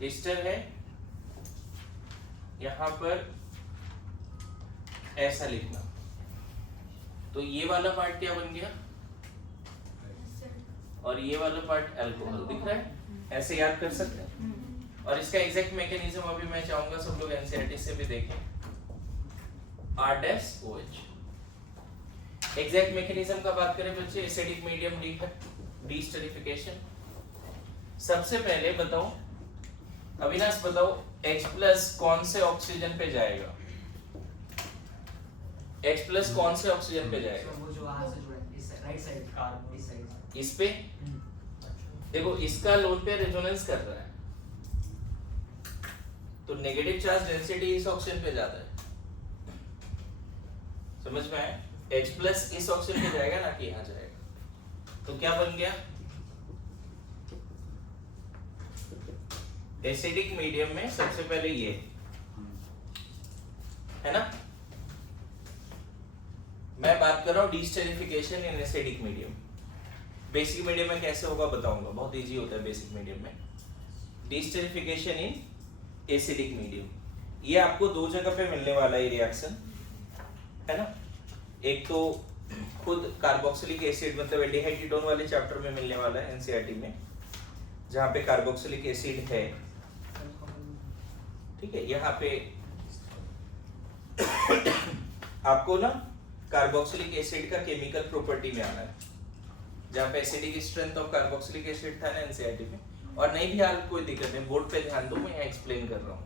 ईस्टर है यहाँ पर ऐसा लिखना, तो ये वाला पार्ट क्या बन गया, और ये वाला पार्ट अल्कोहल दिख रहा है, ऐसे याद कर सकते हैं। और इसका एग्जैक्ट मैकेनिज्म अभी मैं चाहूंगा सब लोग एनसीईआरटी से भी देखें, R-OH। एग्जैक्ट मैकेनिज्म का बात करें बच्चे, एसिडिक मीडियम डिस्टरिफिकेशन। सबसे पहले बताओ अविनाश, बताओ H+ कौन से ऑक्सीजन पे जाएगा, H+ कौन से ऑक्सीजन पे जाएगा, वो जो वहां से जुड़ा है, इस राइट साइड कार्बन, इस साइड इस पे। देखो इसका लोन पे रेजोनेंस कर रहा है, तो नेगेटिव चार्ज डेंसिटी इस ऑक्सीजन पे जाता है, समझ में आया। H+ इस ऑक्सीजन पे जाएगा ना कि यहाँ जाएगा, तो क्या बन गया, एसिडिक मीडियम में सबसे पहले ये है ना। मैं बात कर रहा हूँ deesterification in acidic medium. Basic medium में कैसे होगा बताऊंगा, बहुत इजी होता है बेसिक मीडियम में। डिस्टरिफिकेशन इन एसिडिक मीडियम, ये आपको दो जगह पे मिलने वाला है रिएक्शन, है ना। एक तो खुद कार्बोक्सिलिक एसिड मतलब एल्डिहाइड कीटोन वाले चैप्टर में मिलने वाला है एनसीईआरटी में, जहाँ पे कार्बोक्सिलिक एसिड है, ठीक है। यहाँ पे आपको ना कार्बोक्सिलिक एसिड का केमिकल प्रॉपर्टी में आना है, जहाँ पे acidic strength of carboxylic acid था ना एनसीईआरटी में। और नहीं भी हाल कोई दिक्कत नहीं, बोर्ड पे ध्यान दो, मैं यहाँ एक्सप्लेन कर रहा हूँ।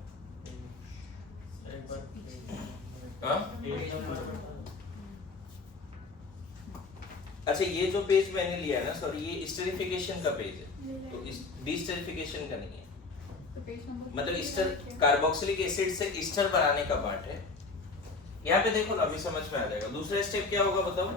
अच्छा ये जो पेज मैंने लिया है ना, सॉरी ये स्टेरिफिकेशन का पेज है, तो डिस्टेरिफिकेशन का नहीं है। मतलब ईस्टर कार्बोक्सिलिक एसिड से ईस्टर बनाने का पार्ट है। यहाँ पे देखो ना, अभी समझ में आ जाएगा। दूसरा स्टेप क्या होगा बताओ,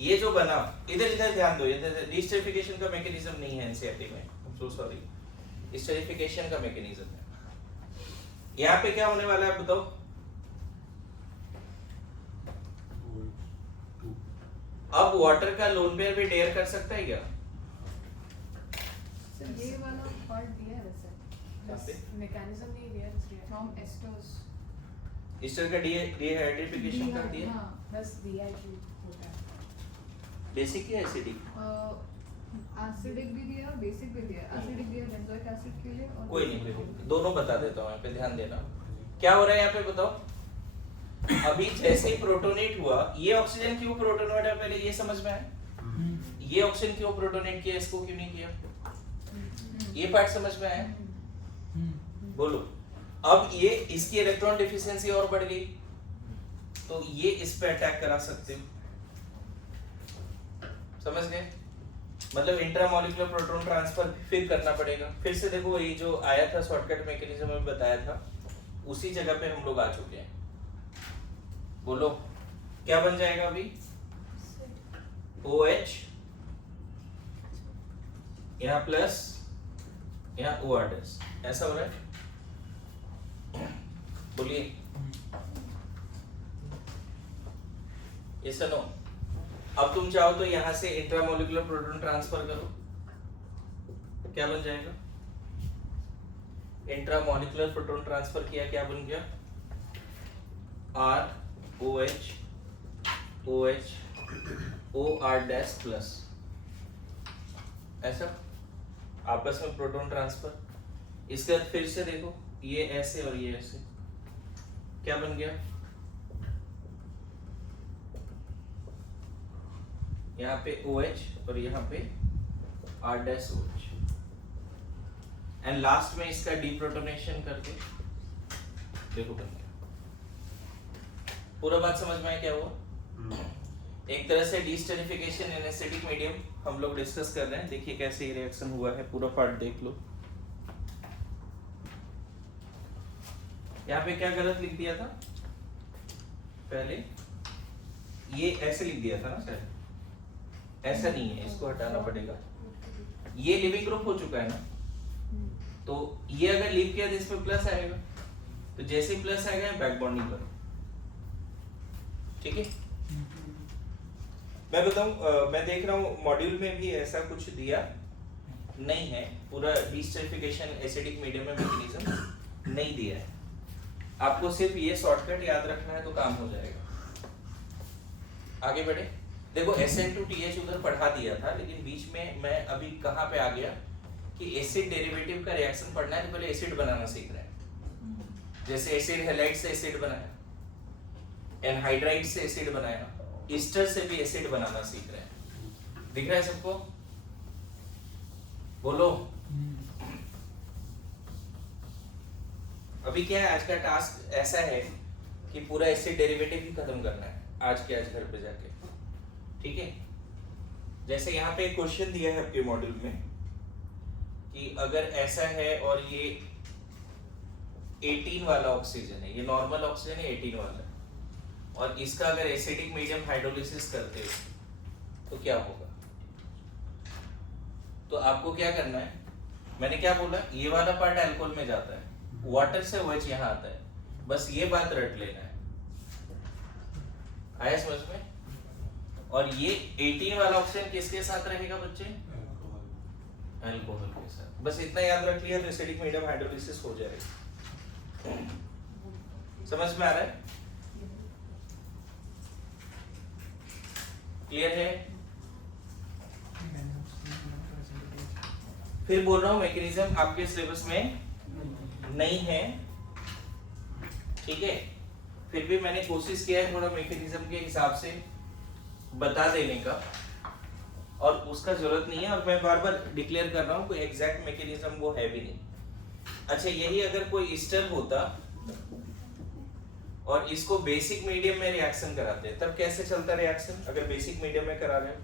ये जो बना, इधर इधर ध्यान दो, इधर डिस्टेरिफिकेशन का मैकेनिज्म नहीं है एनसीईआरटी में, सो सॉरी, स्टेरिफिकेशन का मैकेनिज्म है। यहाँ पे क्या होने वाला है बताओ, अब वाटर का लोन पेयर भी डेयर कर सकता है क्या? सर ये वाला पार्ट दिया है वैसे, मैकेनिज्म नहीं दिया है फ्रॉम एस्टर्स, ईस्टर का डिहाइड्रिफिकेशन कर दिया। हां बस डिहाइड्रेट होता है। बेसिक या एसिडिक? एसिडिक भी दिया और बेसिक भी दिया। एसिडिक दिया बेंजोइक एसिड के लिए और कोई नहीं, दोनों बता देता हूँ, यहाँ पे ध्यान देना। क्या हो रहा है यहाँ पे बताओ, अभी जैसे ही प्रोटोनेट हुआ, ये ऑक्सीजन क्यों प्रोटोनेट है पहले ये समझ में आया? ये ऑक्सीजन क्यों प्रोटोनेट किया, इसको क्यों नहीं किया? ये पार्ट समझ में आया? बोलो। अब ये इसकी इलेक्ट्रॉन डिफिशियंसी और बढ़ गई, तो ये इस पे अटैक करा सकते हो, समझ गए? मतलब इंट्रामोलिकुलर प्रोटॉन ट्रांसफर फिर करना पड़ेगा। फिर से देखो, ये जो आया था शॉर्टकट मैकेनिज्म में बताया था, उसी जगह पे हम लोग आ चुके हैं। बोलो क्या बन जाएगा अभी? OH यहाँ प्लस यहाँ OR-, ऐसा हो रहा है? बोलिए, yes or no? अब तुम चाहो तो यहाँ से इंट्रामोलिकुलर प्रोटॉन ट्रांसफर करो, क्या बन जाएगा? इंट्रामोलिकुलर प्रोटॉन ट्रांसफर किया, क्या बन गया? ROH OH OR dash plus, ऐसा आपस में प्रोटॉन ट्रांसफर। इसके बाद फिर से देखो, ये ऐसे और ये ऐसे, क्या बन गया? यहाँ पे OH और यहाँ पे R dash OH, and last में इसका डीप्रोटोनेशन करके देखो बन गया। पूरा बात समझ में आया क्या हुआ? एक तरह से डिस्टरिफिकेशन इन एसिडिक मीडियम हम लोग डिस्कस कर रहे हैं। देखिए कैसे ये रिएक्शन हुआ है, पूरा पार्ट देख लो। यहाँ पे क्या गलत लिख दिया था पहले? ये ऐसे लिख दिया था ना सर, ऐसा नहीं है, इसको हटाना पड़ेगा। ये लिविंग ग्रुप हो चुका है ना, तो ये अगर लीव किया तो इसमें प्लस आएगा, तो जैसे ही प्लस आएगा बैक बॉन्डिंग करो, ठीक है? मैं बताऊं, मैं देख रहा हूँ मॉड्यूल में भी ऐसा कुछ दिया नहीं है, पूरा डिस्टरिफिकेशन एसिडिक मीडियम में मैकेनिज्म नहीं दिया है। आपको सिर्फ ये शॉर्टकट याद रखना है तो काम हो जाएगा। आगे बढ़े। देखो SN2TH उधर पढ़ा दिया था, लेकिन बीच में मैं अभी कहाँ पे आ गया कि एसिड डेरिवेटिव का रिएक्शन पढ़ना है तो पहले एसिड बनाना सीख रहे हैं। जैसे एसिड हैलाइड से एसिड बनाया, एनहाइड्राइड से एसिड बनाया, ईस्टर से भी एसिड बनाना सीख रहे हैं। दिख रहा है सबको? बोलो। अभी क्या है, आज का टास्क ऐसा है कि पूरा एसिड डेरिवेटिव ही खत्म करना है आज के आज घर पे जाके, ठीक है? जैसे यहाँ पे एक क्वेश्चन दिया है आपके मॉड्यूल में कि अगर ऐसा है और ये 18 वाला ऑक्सीजन है, ये नॉर्मल ऑक्सीजन है 18 वाला, और इसका अगर एसिडिक मीडियम हाइड्रोलिसिस करते हो तो क्या होगा? तो आपको क्या करना है, मैंने क्या बोला, ये वाला पार्ट अल्कोहल में जाता है, वाटर से OH यहाँ आता है, बस ये बात रट लेना है। आया समझ में? और ये 18 वाला ऑक्सीजन किसके साथ रहेगा बच्चे? अल्कोहल के साथ। बस इतना याद रख लिया तो एसिडिक मीडियम हाइड्रोलिसिस हो जाएगा। समझ में आ रहा है? क्लियर है? फिर बोल रहा हूं मैकेनिज्म आपके सिलेबस में नहीं है, ठीक है? फिर भी मैंने कोशिश किया है थोड़ा मैकेनिज्म के हिसाब से बता देने का, और उसका जरूरत नहीं है, और मैं बार बार डिक्लेयर कर रहा हूँ कोई एग्जैक्ट मैकेनिज्म वो है भी नहीं। अच्छा, यही अगर कोई ईस्टर होता और इसको बेसिक मीडियम में रिएक्शन कराते तब कैसे चलता रिएक्शन? अगर बेसिक मीडियम में करा रहे हो,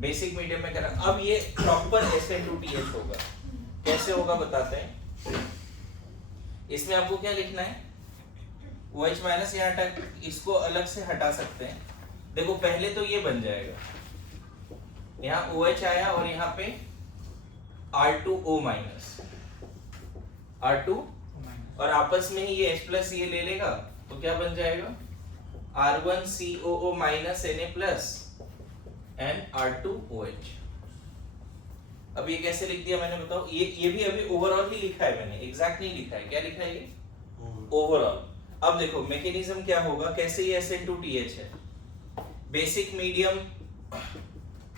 बेसिक मीडियम में करा, अब ये प्रॉपर SN2TH होगा। कैसे होगा बताते हैं। इसमें आपको क्या लिखना है, OH माइनस यहाँ हटा, इसको अलग से हटा सकते हैं। देखो पहले तो ये बन जाएगा, यहाँ OH आया और यहाँ पे R2O माइनस, R2, और आपस में ही ये H प्लस ये ले लेगा तो क्या बन जाएगा, R1COO minus Na plus and R2OH। अब ये कैसे लिख दिया मैंने, बताओ? ये भी अभी ओवरऑल ही लिखा है मैंने, एग्जैक्ट नहीं लिखा है। क्या लिखा है ये? ओवरऑल। अब देखो मैकेनिज्म क्या होगा, कैसे ये SN2TH है, basic medium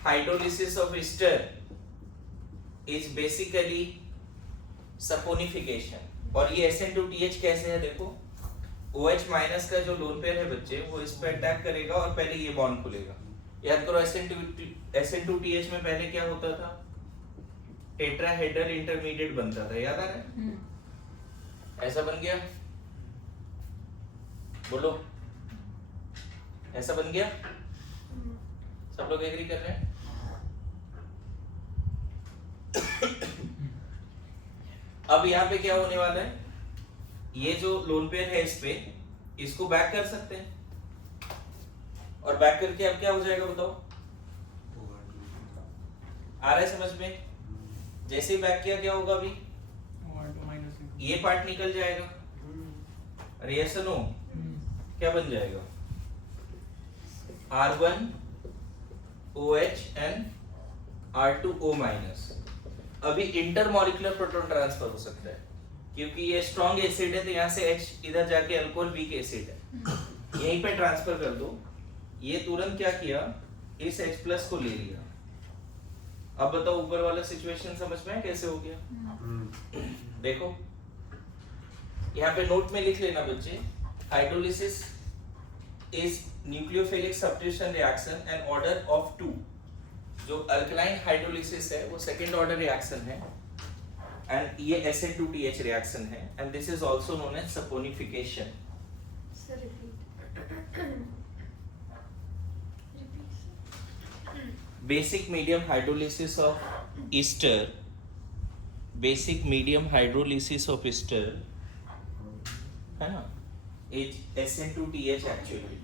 hydrolysis of Easter is basically saponification, और ये SN2TH कैसे है देखो, OH माइनस का जो लोन पेयर है बच्चे, वो इस पे अटैक करेगा और पहले ये बॉन्ड खुलेगा। याद करो SN2TH में पहले क्या होता था, टेट्राहेड्रल इंटरमीडिएट बनता था, याद आ रहा है? ऐसा बन गया, बोलो, ऐसा बन गया? सब लोग एग्री कर रहे हैं? अब यहाँ पे क्या होने वाला है, ये जो लोन पेयर है इस पे, इसको बैक कर सकते हैं, और बैक करके अब क्या हो जाएगा बताओ? आ रहा है समझ में? जैसे ही बैक किया क्या होगा, अभी ये पार्ट निकल जाएगा, रिएक्शन हो क्या बन जाएगा, R1 OH and R2 O minus. अभी इंटरमॉलिक्यूलर प्रोटॉन ट्रांसफर हो सकता है क्योंकि ये स्ट्रॉन्ग एसिड है, तो यहाँ से H इधर जाके अल्कोहल वीक एसिड है, यहीं पे ट्रांसफर कर दो। ये तुरंत क्या किया, इस H प्लस को ले लिया। अब बताओ ऊपर वाला सिचुएशन समझ में है कैसे हो गया? देखो यहाँ पे नोट में लिख लेना बच्चे, hydrolysis is nucleophilic substitution reaction and order of 2। जो अल्कलाइन हाइड्रोलिसिस है वो सेकंड ऑर्डर रिएक्शन है एंड ये SN2TH रिएक्शन है and this is also known as saponification. Sir basic medium hydrolysis of ester, basic medium hydrolysis of ester है ना, SN2TH actually,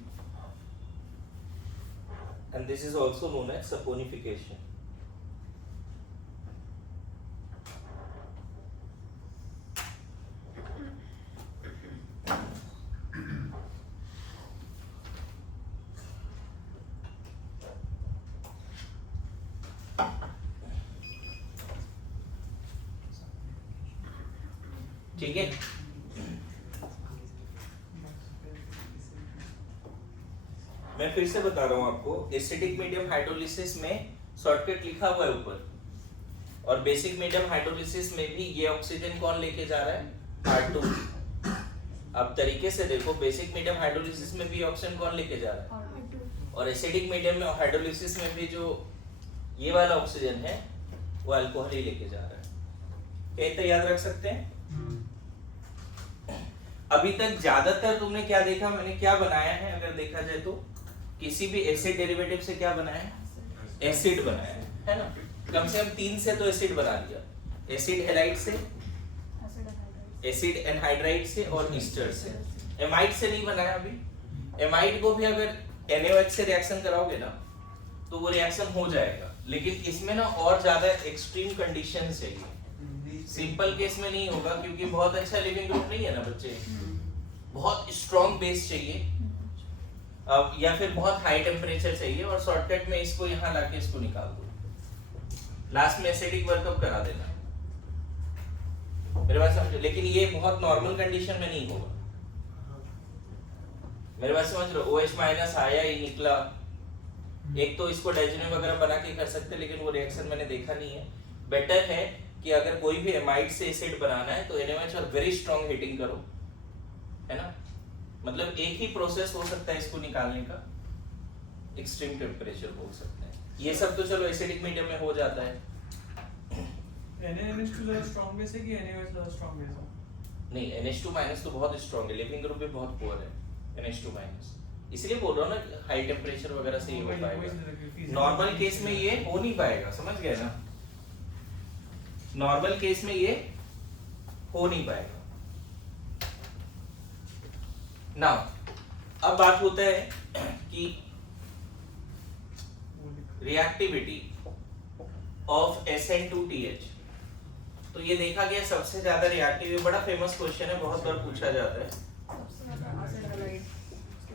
and this is also known as saponification. ठीक है, मैं फिर से बता रहा हूं आपको, एसिडिक मीडियम हाइड्रोलिसिस में शॉर्टकट लिखा हुआ है ऊपर, और बेसिक मीडियम हाइड्रोलिसिस में भी ये ऑक्सीजन कौन लेके जा रहा है, R2। अब तरीके से देखो, बेसिक मीडियम हाइड्रोलिसिस में भी ऑक्सीजन कौन लेके जा रहा है, और एसिडिक मीडियम में हाइड्रोलिसिस में भी जो ये वाला ऑक्सीजन है वो अल्कोहल ही लेके जा रहा है। क्या इतना याद रख सकते हैं? अभी तक ज्यादातर तुमने क्या देखा, मैंने क्या बनाया है, अगर देखा जाए तो किसी भी एसिड डेरिवेटिव से क्या बनाया है, एसिड बनाया है ना। कम से कम 3 से तो एसिड बना लिया, एसिड हैलाइड से, एसिड एनहाइड्राइड से और ईस्टर से। एमाइड से नहीं बनाया अभी। एमाइड को भी अगर NaOH से रिएक्शन कराओगे ना तो वो रिएक्शन हो जाएगा, लेकिन इसमें ना और ज्यादा एक्सट्रीम कंडीशन चाहिए। सिंपल केस में नहीं होगा क्योंकि बहुत अच्छा लिविंग ग्रुप नहीं है ना बच्चे, बहुत स्ट्रॉन्ग बेस चाहिए, अब या फिर बहुत हाई टेम्परेचर चाहिए, और शॉर्टकट में इसको यहाँ लाके इसको निकाल दो, लास्ट में एसिडिक वर्कअप करा देना। मेरे बात समझो, लेकिन ये बहुत नॉर्मल कंडीशन में नहीं होगा। मेरे बात समझ रहे हो, OH माइनस आया ही निकला, एक तो इसको डाइजेनियम वगैरह बना के कर सकते, लेकिन वो रिएक्शन मैंने देखा नहीं है। बेटर है कि अगर कोई भी एमाइड से एसिड बनाना है तो NaOH और वेरी स्ट्रॉन्ग हीटिंग करो, है ना। मतलब एक ही प्रोसेस हो सकता है इसको निकालने का, एक्सट्रीम टेम्परेचर हो सकता है। ये सब तो चलो एसिडिक मीडियम में हो जाता है। NaNH2 ज्यादा स्ट्रांग बेस है कि NaOH ज्यादा स्ट्रांग बेस है? नहीं, NH2 माइनस तो बहुत स्ट्रॉन्ग है, लिविंग ग्रुप भी बहुत पुअर है NH2 माइनस, इसलिए बोल रहा हूँ ना हाई टेम्परेचर वगैरह से ये हो पाएगा। नॉर्मल केस में ये हो नहीं पाएगा, समझ गए ना, नॉर्मल केस में ये हो नहीं पाएगा। नाउ अब बात होता है कि रिएक्टिविटी ऑफ SN2TH। तो ये देखा गया सबसे ज्यादा रिएक्टिव, ये बड़ा फेमस क्वेश्चन है, बहुत बार पूछा जाता है,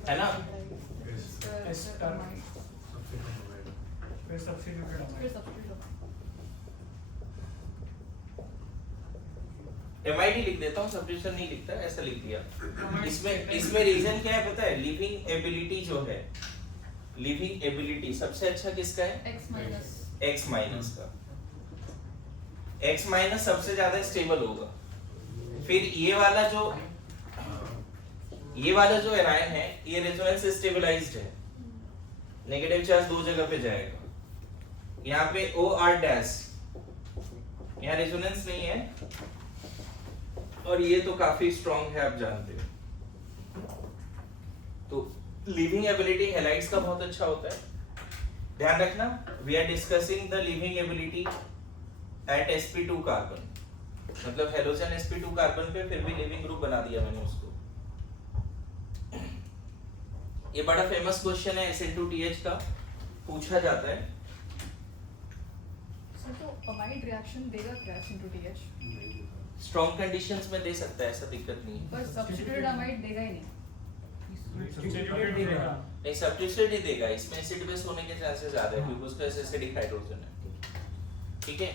है ना। फिर सब्स्टिट्यूटेड अमाइड। MID लिख देता हूँ, सब्स्टिट्यूशन नहीं लिखता, ऐसा लिख दिया। इसमें रीजन क्या है पता है, लिविंग एबिलिटी जो है, लिविंग एबिलिटी सबसे अच्छा किसका है, X माइनस का। X माइनस सबसे ज्यादा स्टेबल होगा। फिर ये वाला जो एनायन है, ये रेजोनेंस स्टेबलाइज्ड है, नेगेटिव चार्ज दो जगह पे जाएगा। यहाँ पे OR डैश, यहाँ रेजोनेंस नहीं है, और ये तो काफी स्ट्रॉन्ग है, आप जानते हो। तो लिविंग एबिलिटी हैलाइड्स का बहुत अच्छा होता है, ध्यान रखना। We are discussing the leaving ability at sp2 carbon, मतलब हेलोजन sp2 कार्बन पे फिर भी लिविंग ग्रुप बना दिया मैंने उसको। ये बड़ा फेमस क्वेश्चन है, SN2TH का पूछा जाता है। सर तो अमाइड रिएक्शन देगा क्या SN2TH? स्ट्रॉन्ग कंडीशंस में दे सकता है, ऐसा दिक्कत नहीं है। पर सब्स्टिट्यूटेड अमाइड देगा ही नहीं। सब्स्टिट्यूट देगा। नहीं सब्स्टिट्यूट ही देगा, इसमें एसिड बेस होने के चांसेस ज्यादा है क्योंकि उसका एसिडिक हाइड्रोजन है। ठीक है,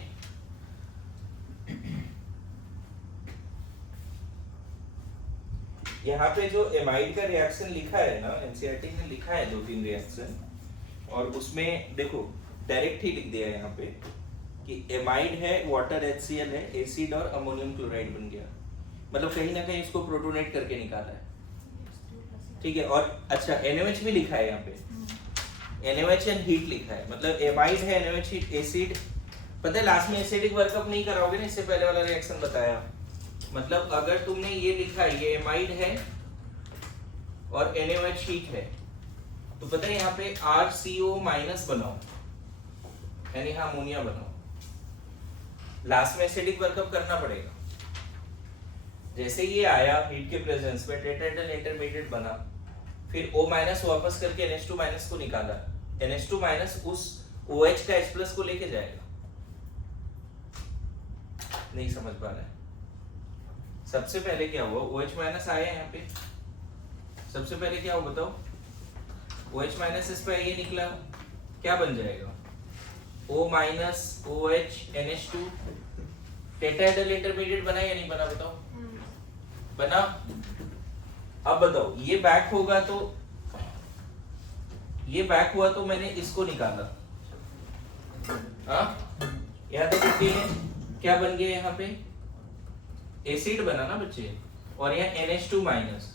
यहाँ पे जो एमाइड का रिएक्शन लिखा है ना, एनसीईआरटी में लिखा है 2-3 रिएक्शन, और उसमें देखो डायरेक्ट ही लिख दिया है यहाँ पे कि एमाइड है, वाटर HCl है, एसिड और अमोनियम क्लोराइड बन गया, मतलब कहीं ना कहीं इसको प्रोटोनेट करके निकाला है। ठीक है, और अच्छा NaOH भी लिखा है यहाँ पे, NaOH एंड हीट लिखा है, मतलब एमाइड है, NaOH हीट, एसिड। पता है लास्ट में एसिडिक वर्कअप नहीं कराओगे ना, इससे पहले वाला रिएक्शन बताया, मतलब अगर तुमने ये लिखा है ये एमाइड है और NaOH हीट है, तो पता है यहाँ पे RCO माइनस बनाओ, यानी हाँ अमोनिया बनाओ, लास्ट में एसिडिक वर्कअप करना पड़ेगा। जैसे ये आया हीट के प्रेजेंस में टेट्राहेड्रल इंटरमीडिएट बना, फिर O माइनस वापस करके NH2 माइनस को निकाला, NH2 माइनस उस OH का H प्लस को लेके जाएगा। नहीं समझ पा रहे हैं? सबसे पहले क्या हुआ, OH माइनस आया यहाँ पे, सबसे पहले क्या हुआ बताओ, OH माइनस इस पे ये निकला, क्या बन जाएगा, O minus OH NH2, tetrahedral intermediate बना या नहीं बना बताओ, बना। अब बताओ ये बैक होगा तो, ये बैक हुआ तो मैंने इसको निकाला, हाँ यहाँ तक ओके है, क्या बन गया यहाँ पे, एसिड बना ना बच्चे, और यहाँ NH2 माइनस,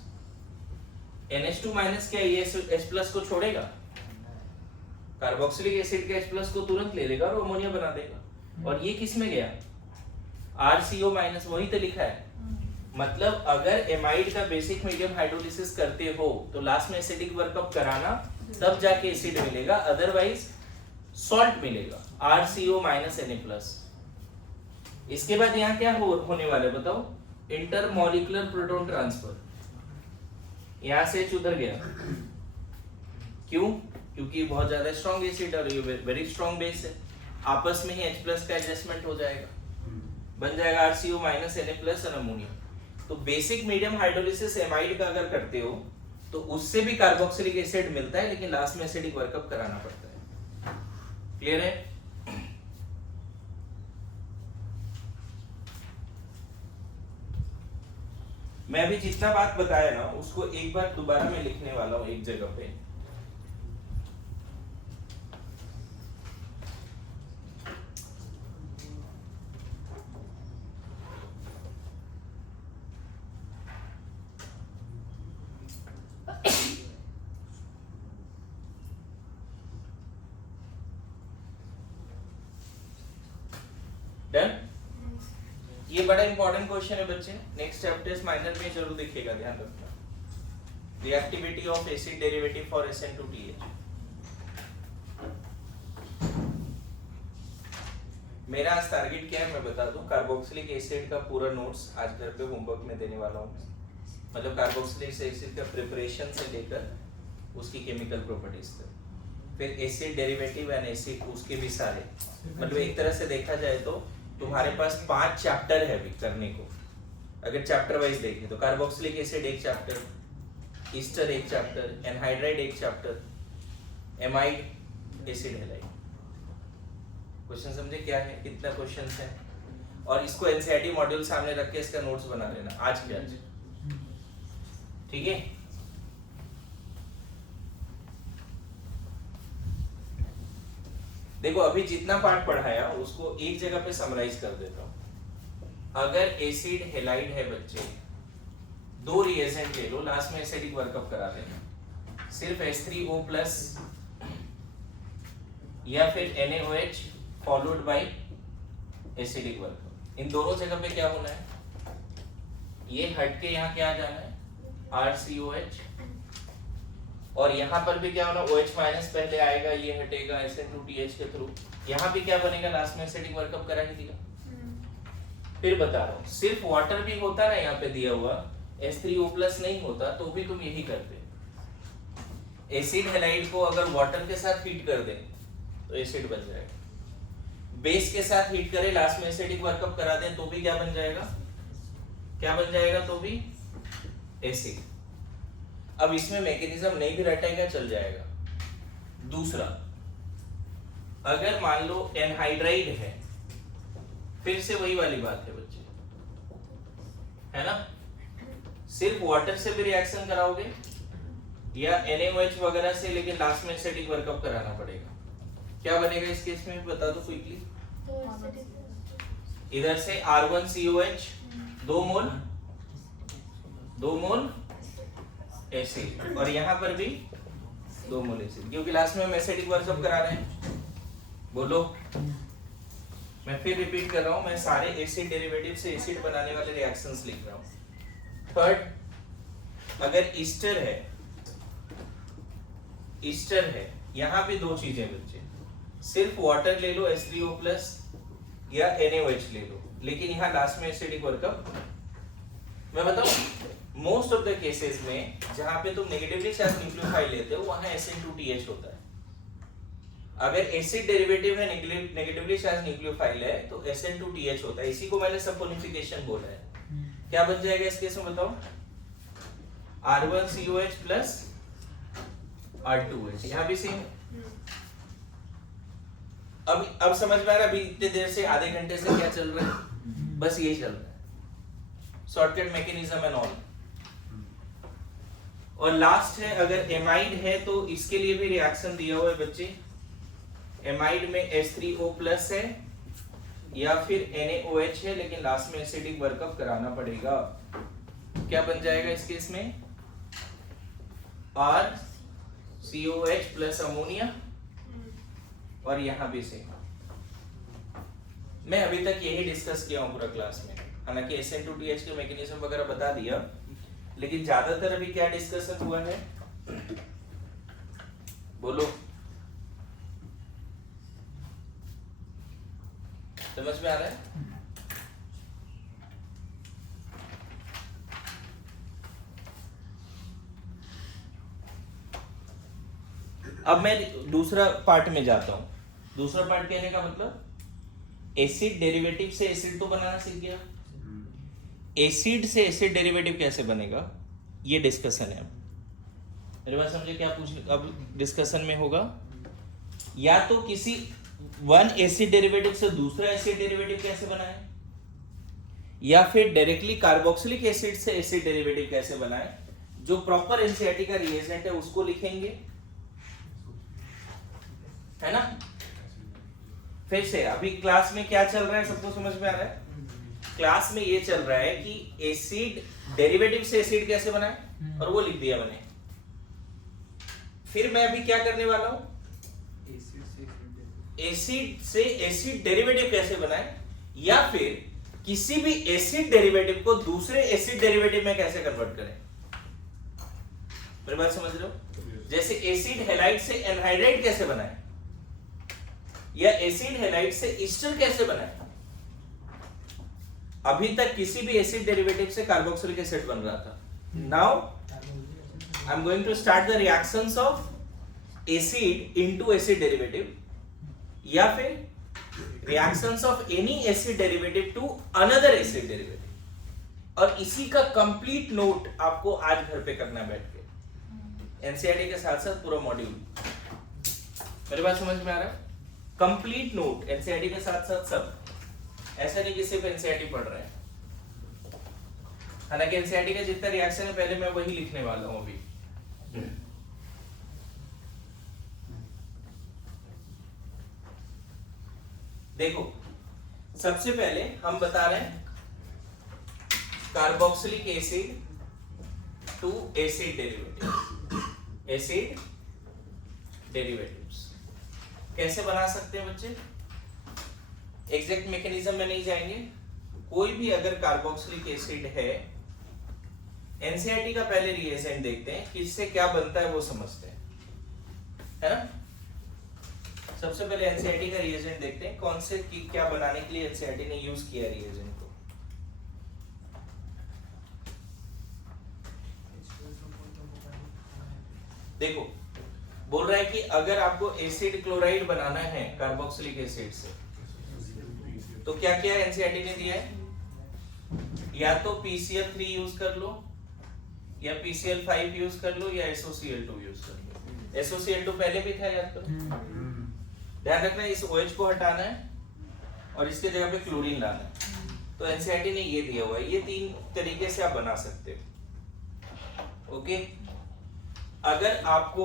NH2 माइनस क्या ये H प्लस को छोड़ेगा, कार्बोक्सिलिक एसिड के H प्लस को तुरंत ले लेगा और अमोनिया बना देगा, और ये किस में गया, RCO माइनस, वही तो लिखा है। मतलब अगर एमाइड का बेसिक मीडियम हाइड्रोलिसिस करते हो तो लास्ट में एसिडिक वर्कअप कराना, तब जाके एसिड मिलेगा, अदरवाइज सॉल्ट मिलेगा, RCO माइनस Na प्लस। इसके बाद यहाँ क्या होने वाला है बताओ, इंटरमॉलिक्यूलर प्रोटॉन ट्रांसफर, यहाँ से H उधर गया, क्यों, क्योंकि बहुत ज्यादा स्ट्रॉन्ग एसिड और ये वेरी स्ट्रॉन्ग बेस है, आपस में ही H प्लस का एडजस्टमेंट हो जाएगा, बन जाएगा RCO माइनस Na प्लस और अमोनिया। तो बेसिक मीडियम हाइड्रोलिसिस एमाइड का अगर करते हो तो उससे भी कार्बोक्सिलिक एसिड मिलता है, लेकिन लास्ट में एसिडिक वर्कअप कराना पड़ता है। क्लियर है? मैं अभी जितना बात बताया ना उसको एक बार दोबारा मैं लिखने वाला हूं एक जगह पे। डन? ये बड़ा इंपॉर्टेंट क्वेश्चन है बच्चे, नेक्स्ट चैप्टर्स माइनर में जरूर दिखेगा, ध्यान रखना। Reactivity of acid derivative for SN2TH। मेरा आज टारगेट क्या है मैं बता दूं, कार्बोक्सिलिक एसिड का पूरा नोट्स आज घर पे होमवर्क में देने वाला हूं, मतलब कार्बोक्सिलिक एसिड का प्रिपरेशन से लेकर उसकी केमिकल प्रॉपर्टीज तक, फिर एसिड डेरिवेटिव एंड एसिड उसके भी सारे, मतलब एक तरह से देखा जाए तो तुम्हारे पास 5 चैप्टर है अभी करने को। अगर चैप्टर वाइज देखें तो कार्बोक्सिलिक एसिड एक चैप्टर, ईस्टर एक चैप्टर, एनहाइड्राइड एक chapter, amide, acid halide. Question समझे क्या है, कितना क्वेश्चंस है, और इसको एनसीईआरटी मॉड्यूल सामने रख के इसका नोट्स बना लेना आज के आज, ठीक है। देखो अभी जितना पार्ट पढ़ाया उसको एक जगह पे समराइज कर देता हूं। अगर एसिड हैलाइड है बच्चे, 2 रिएजेंट ले लो, लास्ट में एसिडिक वर्कअप करा देना, सिर्फ H3O+ या फिर NaOH followed by acidic workup. इन दोनों जगह पे क्या होना है, ये हट के यहाँ क्या जाना है RCOH, और यहाँ पर भी क्या होना, OH माइनस पहले आएगा, ये हटेगा SN2TH के थ्रू, यहाँ भी क्या बनेगा, लास्ट में एसिडिक वर्कअप करा ही दिया। फिर बता रहा हूँ, सिर्फ वाटर भी होता ना यहाँ पे दिया हुआ, H3O+ नहीं होता तो भी तुम यही करते। एसिड हैलाइड को अगर वाटर के साथ हीट कर दे तो एसिड बन जाएगा, बेस के साथ हीट करे लास्ट में एसिडिक वर्कअप करा दें तो भी क्या बन जाएगा, क्या बन जाएगा, तो भी एसिड। अब इसमें मैकेनिज्म नहीं भी रटेगा चल जाएगा। दूसरा, अगर मान लो एनहाइड्राइड है, फिर से वही वाली बात है बच्चे, है ना, सिर्फ वाटर से भी रिएक्शन कराओगे या NaOH वगैरह से, लेकिन लास्ट में एसिडिक वर्कअप कराना पड़ेगा। क्या बनेगा इस केस में बता दो क्विकली। इधर से R1COH 2 मोल एसिड, और यहाँ पर भी 2 मोल एसिड, क्योंकि लास्ट में हम एसिडिक वर्कअप करा रहे हैं। बोलो, मैं फिर रिपीट कर रहा हूं, मैं सारे एसिड डेरिवेटिव से एसिड बनाने वाले रिएक्शंस लिख रहा हूं। थर्ड, अगर ईस्टर है, यहां पे 2 चीजें बच्चे, सिर्फ वाटर ले लो H3O+ या NaOH ले लो, लेकिन यहाँ लास्ट में एसिडिक वर्कअप। मैं बताऊं, मोस्ट ऑफ द केसेस में जहां पे तुम नेगेटिवली चार्ज न्यूक्लियोफाइल लेते हो वहां SN2TH होता है। अगर एसिड डेरिवेटिव है, नेगेटिवली चार्ज न्यूक्लियोफाइल है, तो SN2TH होता है। इसी को मैंने सपोनिफिकेशन बोला है। क्या बन जाएगा इस केस में बताओ, R1COH प्लस R2H, यहाँ भी सेम। अब समझ में आ रहा है, अभी इतने देर से, आधे घंटे से क्या चल रहा है, बस यही चल रहा है, शॉर्टकट मैकेनिज्म एंड ऑल। और लास्ट है, अगर एमाइड है तो इसके लिए भी रिएक्शन दिया हुआ है बच्चे। एमाइड में H3O+ है या फिर NaOH है, लेकिन लास्ट में एसिडिक वर्कअप कराना पड़ेगा। क्या बन जाएगा इस केस में, RCOH प्लस अमोनिया, और यहां भी सेम। मैं अभी तक यही डिस्कस किया हूं पूरा क्लास में, हालांकि SN2TH के मैकेनिज्म वगैरह बता दिया, लेकिन ज्यादातर अभी क्या डिस्कशन हुआ है, बोलो, समझ में आ रहा है? अब मैं दूसरा पार्ट में जाता हूं। दूसरा पार्ट कहने का मतलब, एसिड डेरिवेटिव से एसिड तो बनाना सीख गया, एसिड से एसिड डेरिवेटिव कैसे बनेगा ये डिस्कशन है। मेरे बात समझे क्या पूछ, अब डिस्कशन में होगा, या तो किसी वन एसिड डेरिवेटिव से दूसरा एसिड डेरिवेटिव कैसे बनाए, या फिर डायरेक्टली कार्बोक्सिलिक एसिड से एसिड डेरिवेटिव कैसे बनाए। जो प्रॉपर एनसीईआरटी का रिएजेंट है उसको लिखेंगे, है ना। फिर से अभी क्लास में क्या चल रहा है सबको समझ में आ रहा है। क्लास में ये चल रहा है कि एसिड डेरिवेटिव से एसिड कैसे बनाए, और वो लिख दिया मैंने। फिर मैं अभी क्या करने वाला हूं, एसिड से एसिड डेरिवेटिव कैसे बनाए, या फिर किसी भी एसिड डेरिवेटिव को दूसरे एसिड डेरिवेटिव में कैसे कन्वर्ट करें। मेरी बात समझ रहे हो? जैसे एसिड हैलाइड से एनहाइड्राइड कैसे बनाए, या एसिड हैलाइड से ईस्टर कैसे बनाए। अभी तक किसी भी एसिड डेरिवेटिव से कार्बोक्सिलिक एसिड बन रहा था। Now I am going to start the reactions of acid into acid derivative, या फिर reactions of any acid derivative to another acid derivative. और इसी का कंप्लीट नोट आपको आज घर पे करना बैठ के, एनसीईआरटी के साथ साथ पूरा मॉड्यूल। मेरी बात समझ में आ रहा है? कंप्लीट नोट एनसीईआरटी के साथ साथ सब, ऐसा नहीं कि सिर्फ एनसीईआरटी पढ़ रहे हैं। हालांकि एनसीईआरटी का जितना रिएक्शन है पहले मैं वही लिखने वाला हूं अभी। देखो, सबसे पहले हम बता रहे हैं carboxylic acid to acid derivative. Acid derivatives कैसे बना सकते हैं बच्चे? एग्जैक्ट मैकेनिज्म में नहीं जाएंगे। कोई भी अगर कार्बोक्सिलिक एसिड है, एनसीईआरटी का पहले रिएजेंट देखते हैं, किससे क्या बनता है वो समझते हैं, है ना। सबसे पहले एनसीईआरटी का रिएजेंट देखते हैं, कौन से क्या बनाने के लिए एनसीईआरटी ने यूज किया रिएजेंट को। देखो, बोल रहा है कि अगर आपको एसिड क्लोराइड बनाना है कार्बोक्सिलिक एसिड से, तो क्या क्या एनसीईआरटी ने दिया है, या तो PCl3 यूज कर लो, या PCl5 यूज कर लो या SOCl2 यूज कर लो। SOCl2 पहले भी था, याद करो। ध्यान रखना इस OH को हटाना है और इसके जगह पे क्लोरीन लाना है। तो एनसीईआरटी ने ये दिया हुआ है, ये 3 तरीके से आप बना सकते हो। ओके, अगर आपको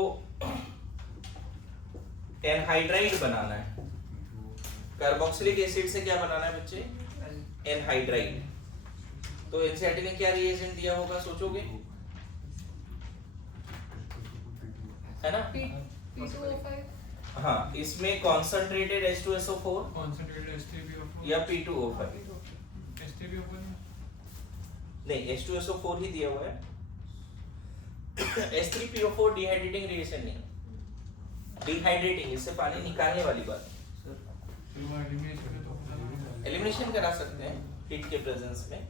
एनहाइड्राइड बनाना है, कार्बोक्सिलिक एसिड से क्या बनाना है बच्चे? एनहाइड्राइड। तो एनसीईआरटी ने क्या रिएजेंट दिया होगा, सोचोगे? है ना? P2O5 हाँ, इसमें कॉन्सेंट्रेटेड H2SO4 concentrated H3PO4 या P2O5। H3PO4 नहीं, H2SO4 ही दिया हुआ है। H3PO4 डिहाइड्रेटिंग रिएक्शन नहीं, डिहाइड्रेटिंग, इससे पानी निकालने वाली बात। एलिमिनेशन करा सकते हैं हीट के प्रेजेंस में,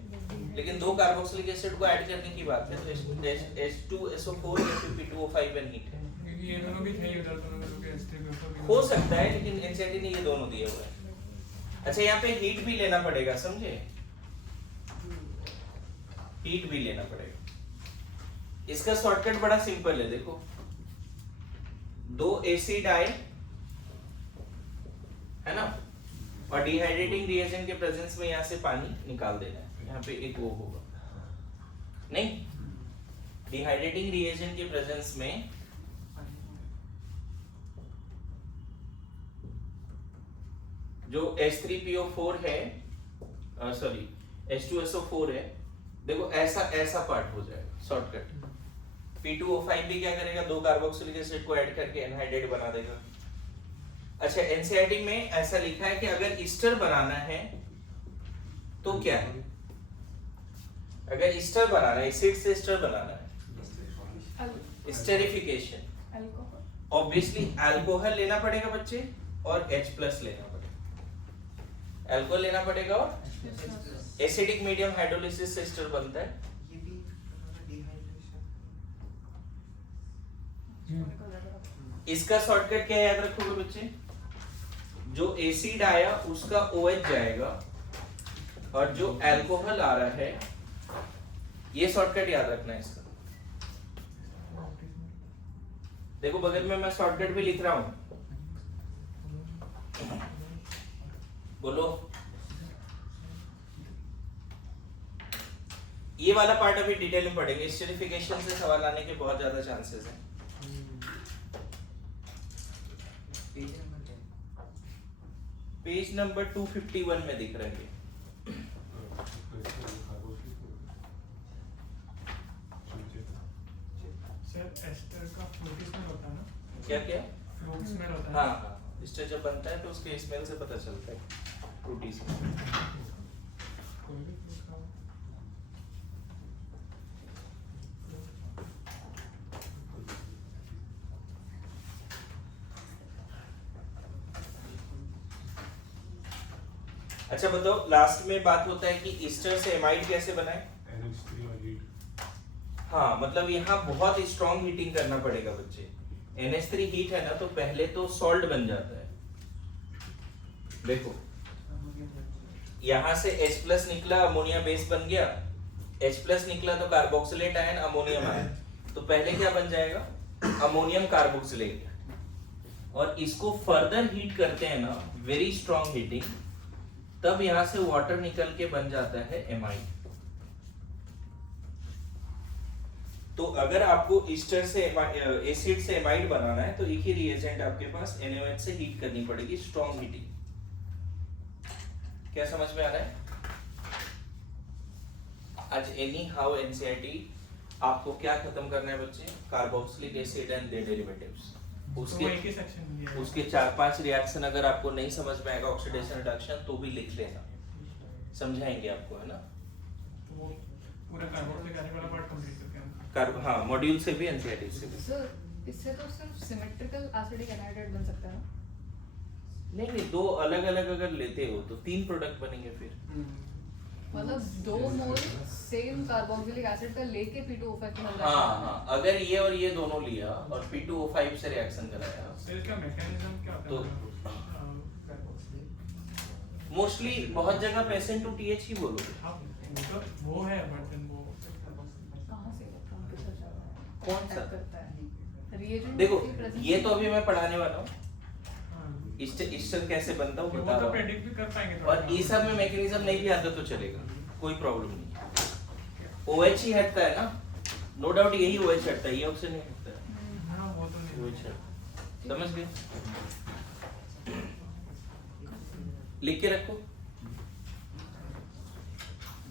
लेकिन 2 कार्बोक्सिलिक एसिड को ऐड करने की बात है। तो H2SO4 या फिर P2O5 एन हीट है, क्योंकि ये दोनों भी थे उधर, दोनों के H3PO4 भी हो सकता है, लेकिन एनसीईआरटी ने ये दोनों दिए हुए हैं। अच्छा, यहाँ पे हीट भी लेना पड़ेगा, समझे? हीट भी लेना पड़ेगा। इसका शॉर्टकट बड़ा सिंपल है, देखो 2 एसिड आए, है ना, और डिहाइड्रेटिंग रिएजेंट के प्रेजेंस में यहाँ से पानी निकाल देना है। यहाँ पे एक O होगा, नहीं, डिहाइड्रेटिंग रिएजेंट के प्रेजेंस में जो H3PO4 है, सॉरी H2SO4 है, देखो ऐसा पार्ट हो जाएगा शॉर्टकट। P2O5 भी क्या करेगा, 2 कार्बोक्सिलिक एसिड को ऐड करके एनहाइड्रेट बना देगा। अच्छा, एनसीईआरटी में ऐसा लिखा है कि अगर ईस्टर बनाना है तो क्या है, अगर ईस्टर बनाना है, एसिड से ईस्टर बनाना है, स्टेरिफिकेशन, अल्कोहल, ऑब्वियसली अल्कोहल लेना पड़ेगा बच्चे, और H+ लेना पड़ेगा। अल्कोहल लेना पड़ेगा और एसिडिक मीडियम हाइड्रोलिसिस से ईस्टर बनता है। इसका शॉर्टकट क्या है, याद रखोगे बच्चे? जो एसिड आया उसका OH जाएगा, और जो अल्कोहल आ रहा है, ये शॉर्टकट याद रखना है इसका। देखो बगल में मैं शॉर्टकट भी लिख रहा हूं, बोलो। ये वाला पार्ट अभी डिटेल में पढ़ेंगे। स्टेरिफिकेशन से सवाल आने के बहुत ज्यादा चांसेस हैं। पेज नंबर 251 में दिख रहा है। सर एस्टर का फ्लोटी स्मेल होता है ना? क्या क्या? फ्लोट स्मेल होता है। हाँ, स्टेज जब बनता है तो उसके स्मेल से पता चलता है फ्रूटी स्मेल। कोई भी फ्रूट का अच्छा बताओ, लास्ट में बात होता है कि ईस्टर से एमाइड कैसे बनाए। हाँ, मतलब यहाँ बहुत स्ट्रॉन्ग हीटिंग करना पड़ेगा बच्चे। NH3 हीट है ना, तो पहले तो सॉल्ट बन जाता है। देखो यहाँ से H+ निकला, अमोनिया बेस बन गया, H+ निकला तो कार्बोक्सिलेट आयन, अमोनियम आयन, तो पहले क्या बन जाएगा, अमोनियम कार्बोक्सिलेट। और इसको फर्दर हीट करते हैं ना, वेरी स्ट्रॉन्ग हीटिंग, तब यहाँ से वाटर निकल के बन जाता है एमाइड। तो अगर आपको ईस्टर से एसिड से एमाइड बनाना है तो एक ही रिएजेंट आपके पास NaOH से हीट करनी पड़ेगी, स्ट्रॉन्ग हीटिंग। क्या समझ में आ रहा है? आज एनी हाउ एनसीईआरटी आपको क्या खत्म करना है बच्चे, carboxylic acid and their derivatives. उसके 4-5 रिएक्शन अगर आपको नहीं समझ में आएगा, ऑक्सीडेशन रिडक्शन, तो भी लिख लेना, समझाएंगे आपको, है ना। तो पूरा कार्बोक्सिलिक एसिड वाला पार्ट कंप्लीट करके हाँ, मॉड्यूल से भी एनसीईआरटी से भी। सर इससे तो सिर्फ सिमेट्रिकल एसिडिक एनहाइड्रेट बन सकता है ना? नहीं, 2 अलग अलग अगर लेते हो तो 3 प्रोडक्ट बनेंगे फिर। मतलब 2 मोल सेम कार्बोक्सिलिक एसिड का लेके P2O5 बन रहा है। हाँ, अगर ये और ये दोनों लिया और P2O5 से रिएक्शन कराया, तो इसका मैकेनिज्म क्या होता है? मोस्टली बहुत जगह पेशेंट टू TH ही बोलोगे। हाँ, मतलब वो है, बट देन वो कहाँ से कौन सा? act करता है reagent देखो की presence ये में- तो अभी मैं पढ़ाने वाला हूँ, हाँ। ईस्टर कैसे बनता है वो वो बता तो रहा हूँ। प्रेडिक्ट भी कर पाएंगे और ये सब में मैकेनिज्म नहीं भी आता तो चलेगा, कोई प्रॉब्लम नहीं। OH ही हटता है ना, नो डाउट यही OH हटता है, ये ऑप्शन नहीं हटता है। हाँ वो तो नहीं OH हटता है। समझ गए? लिख के रखो।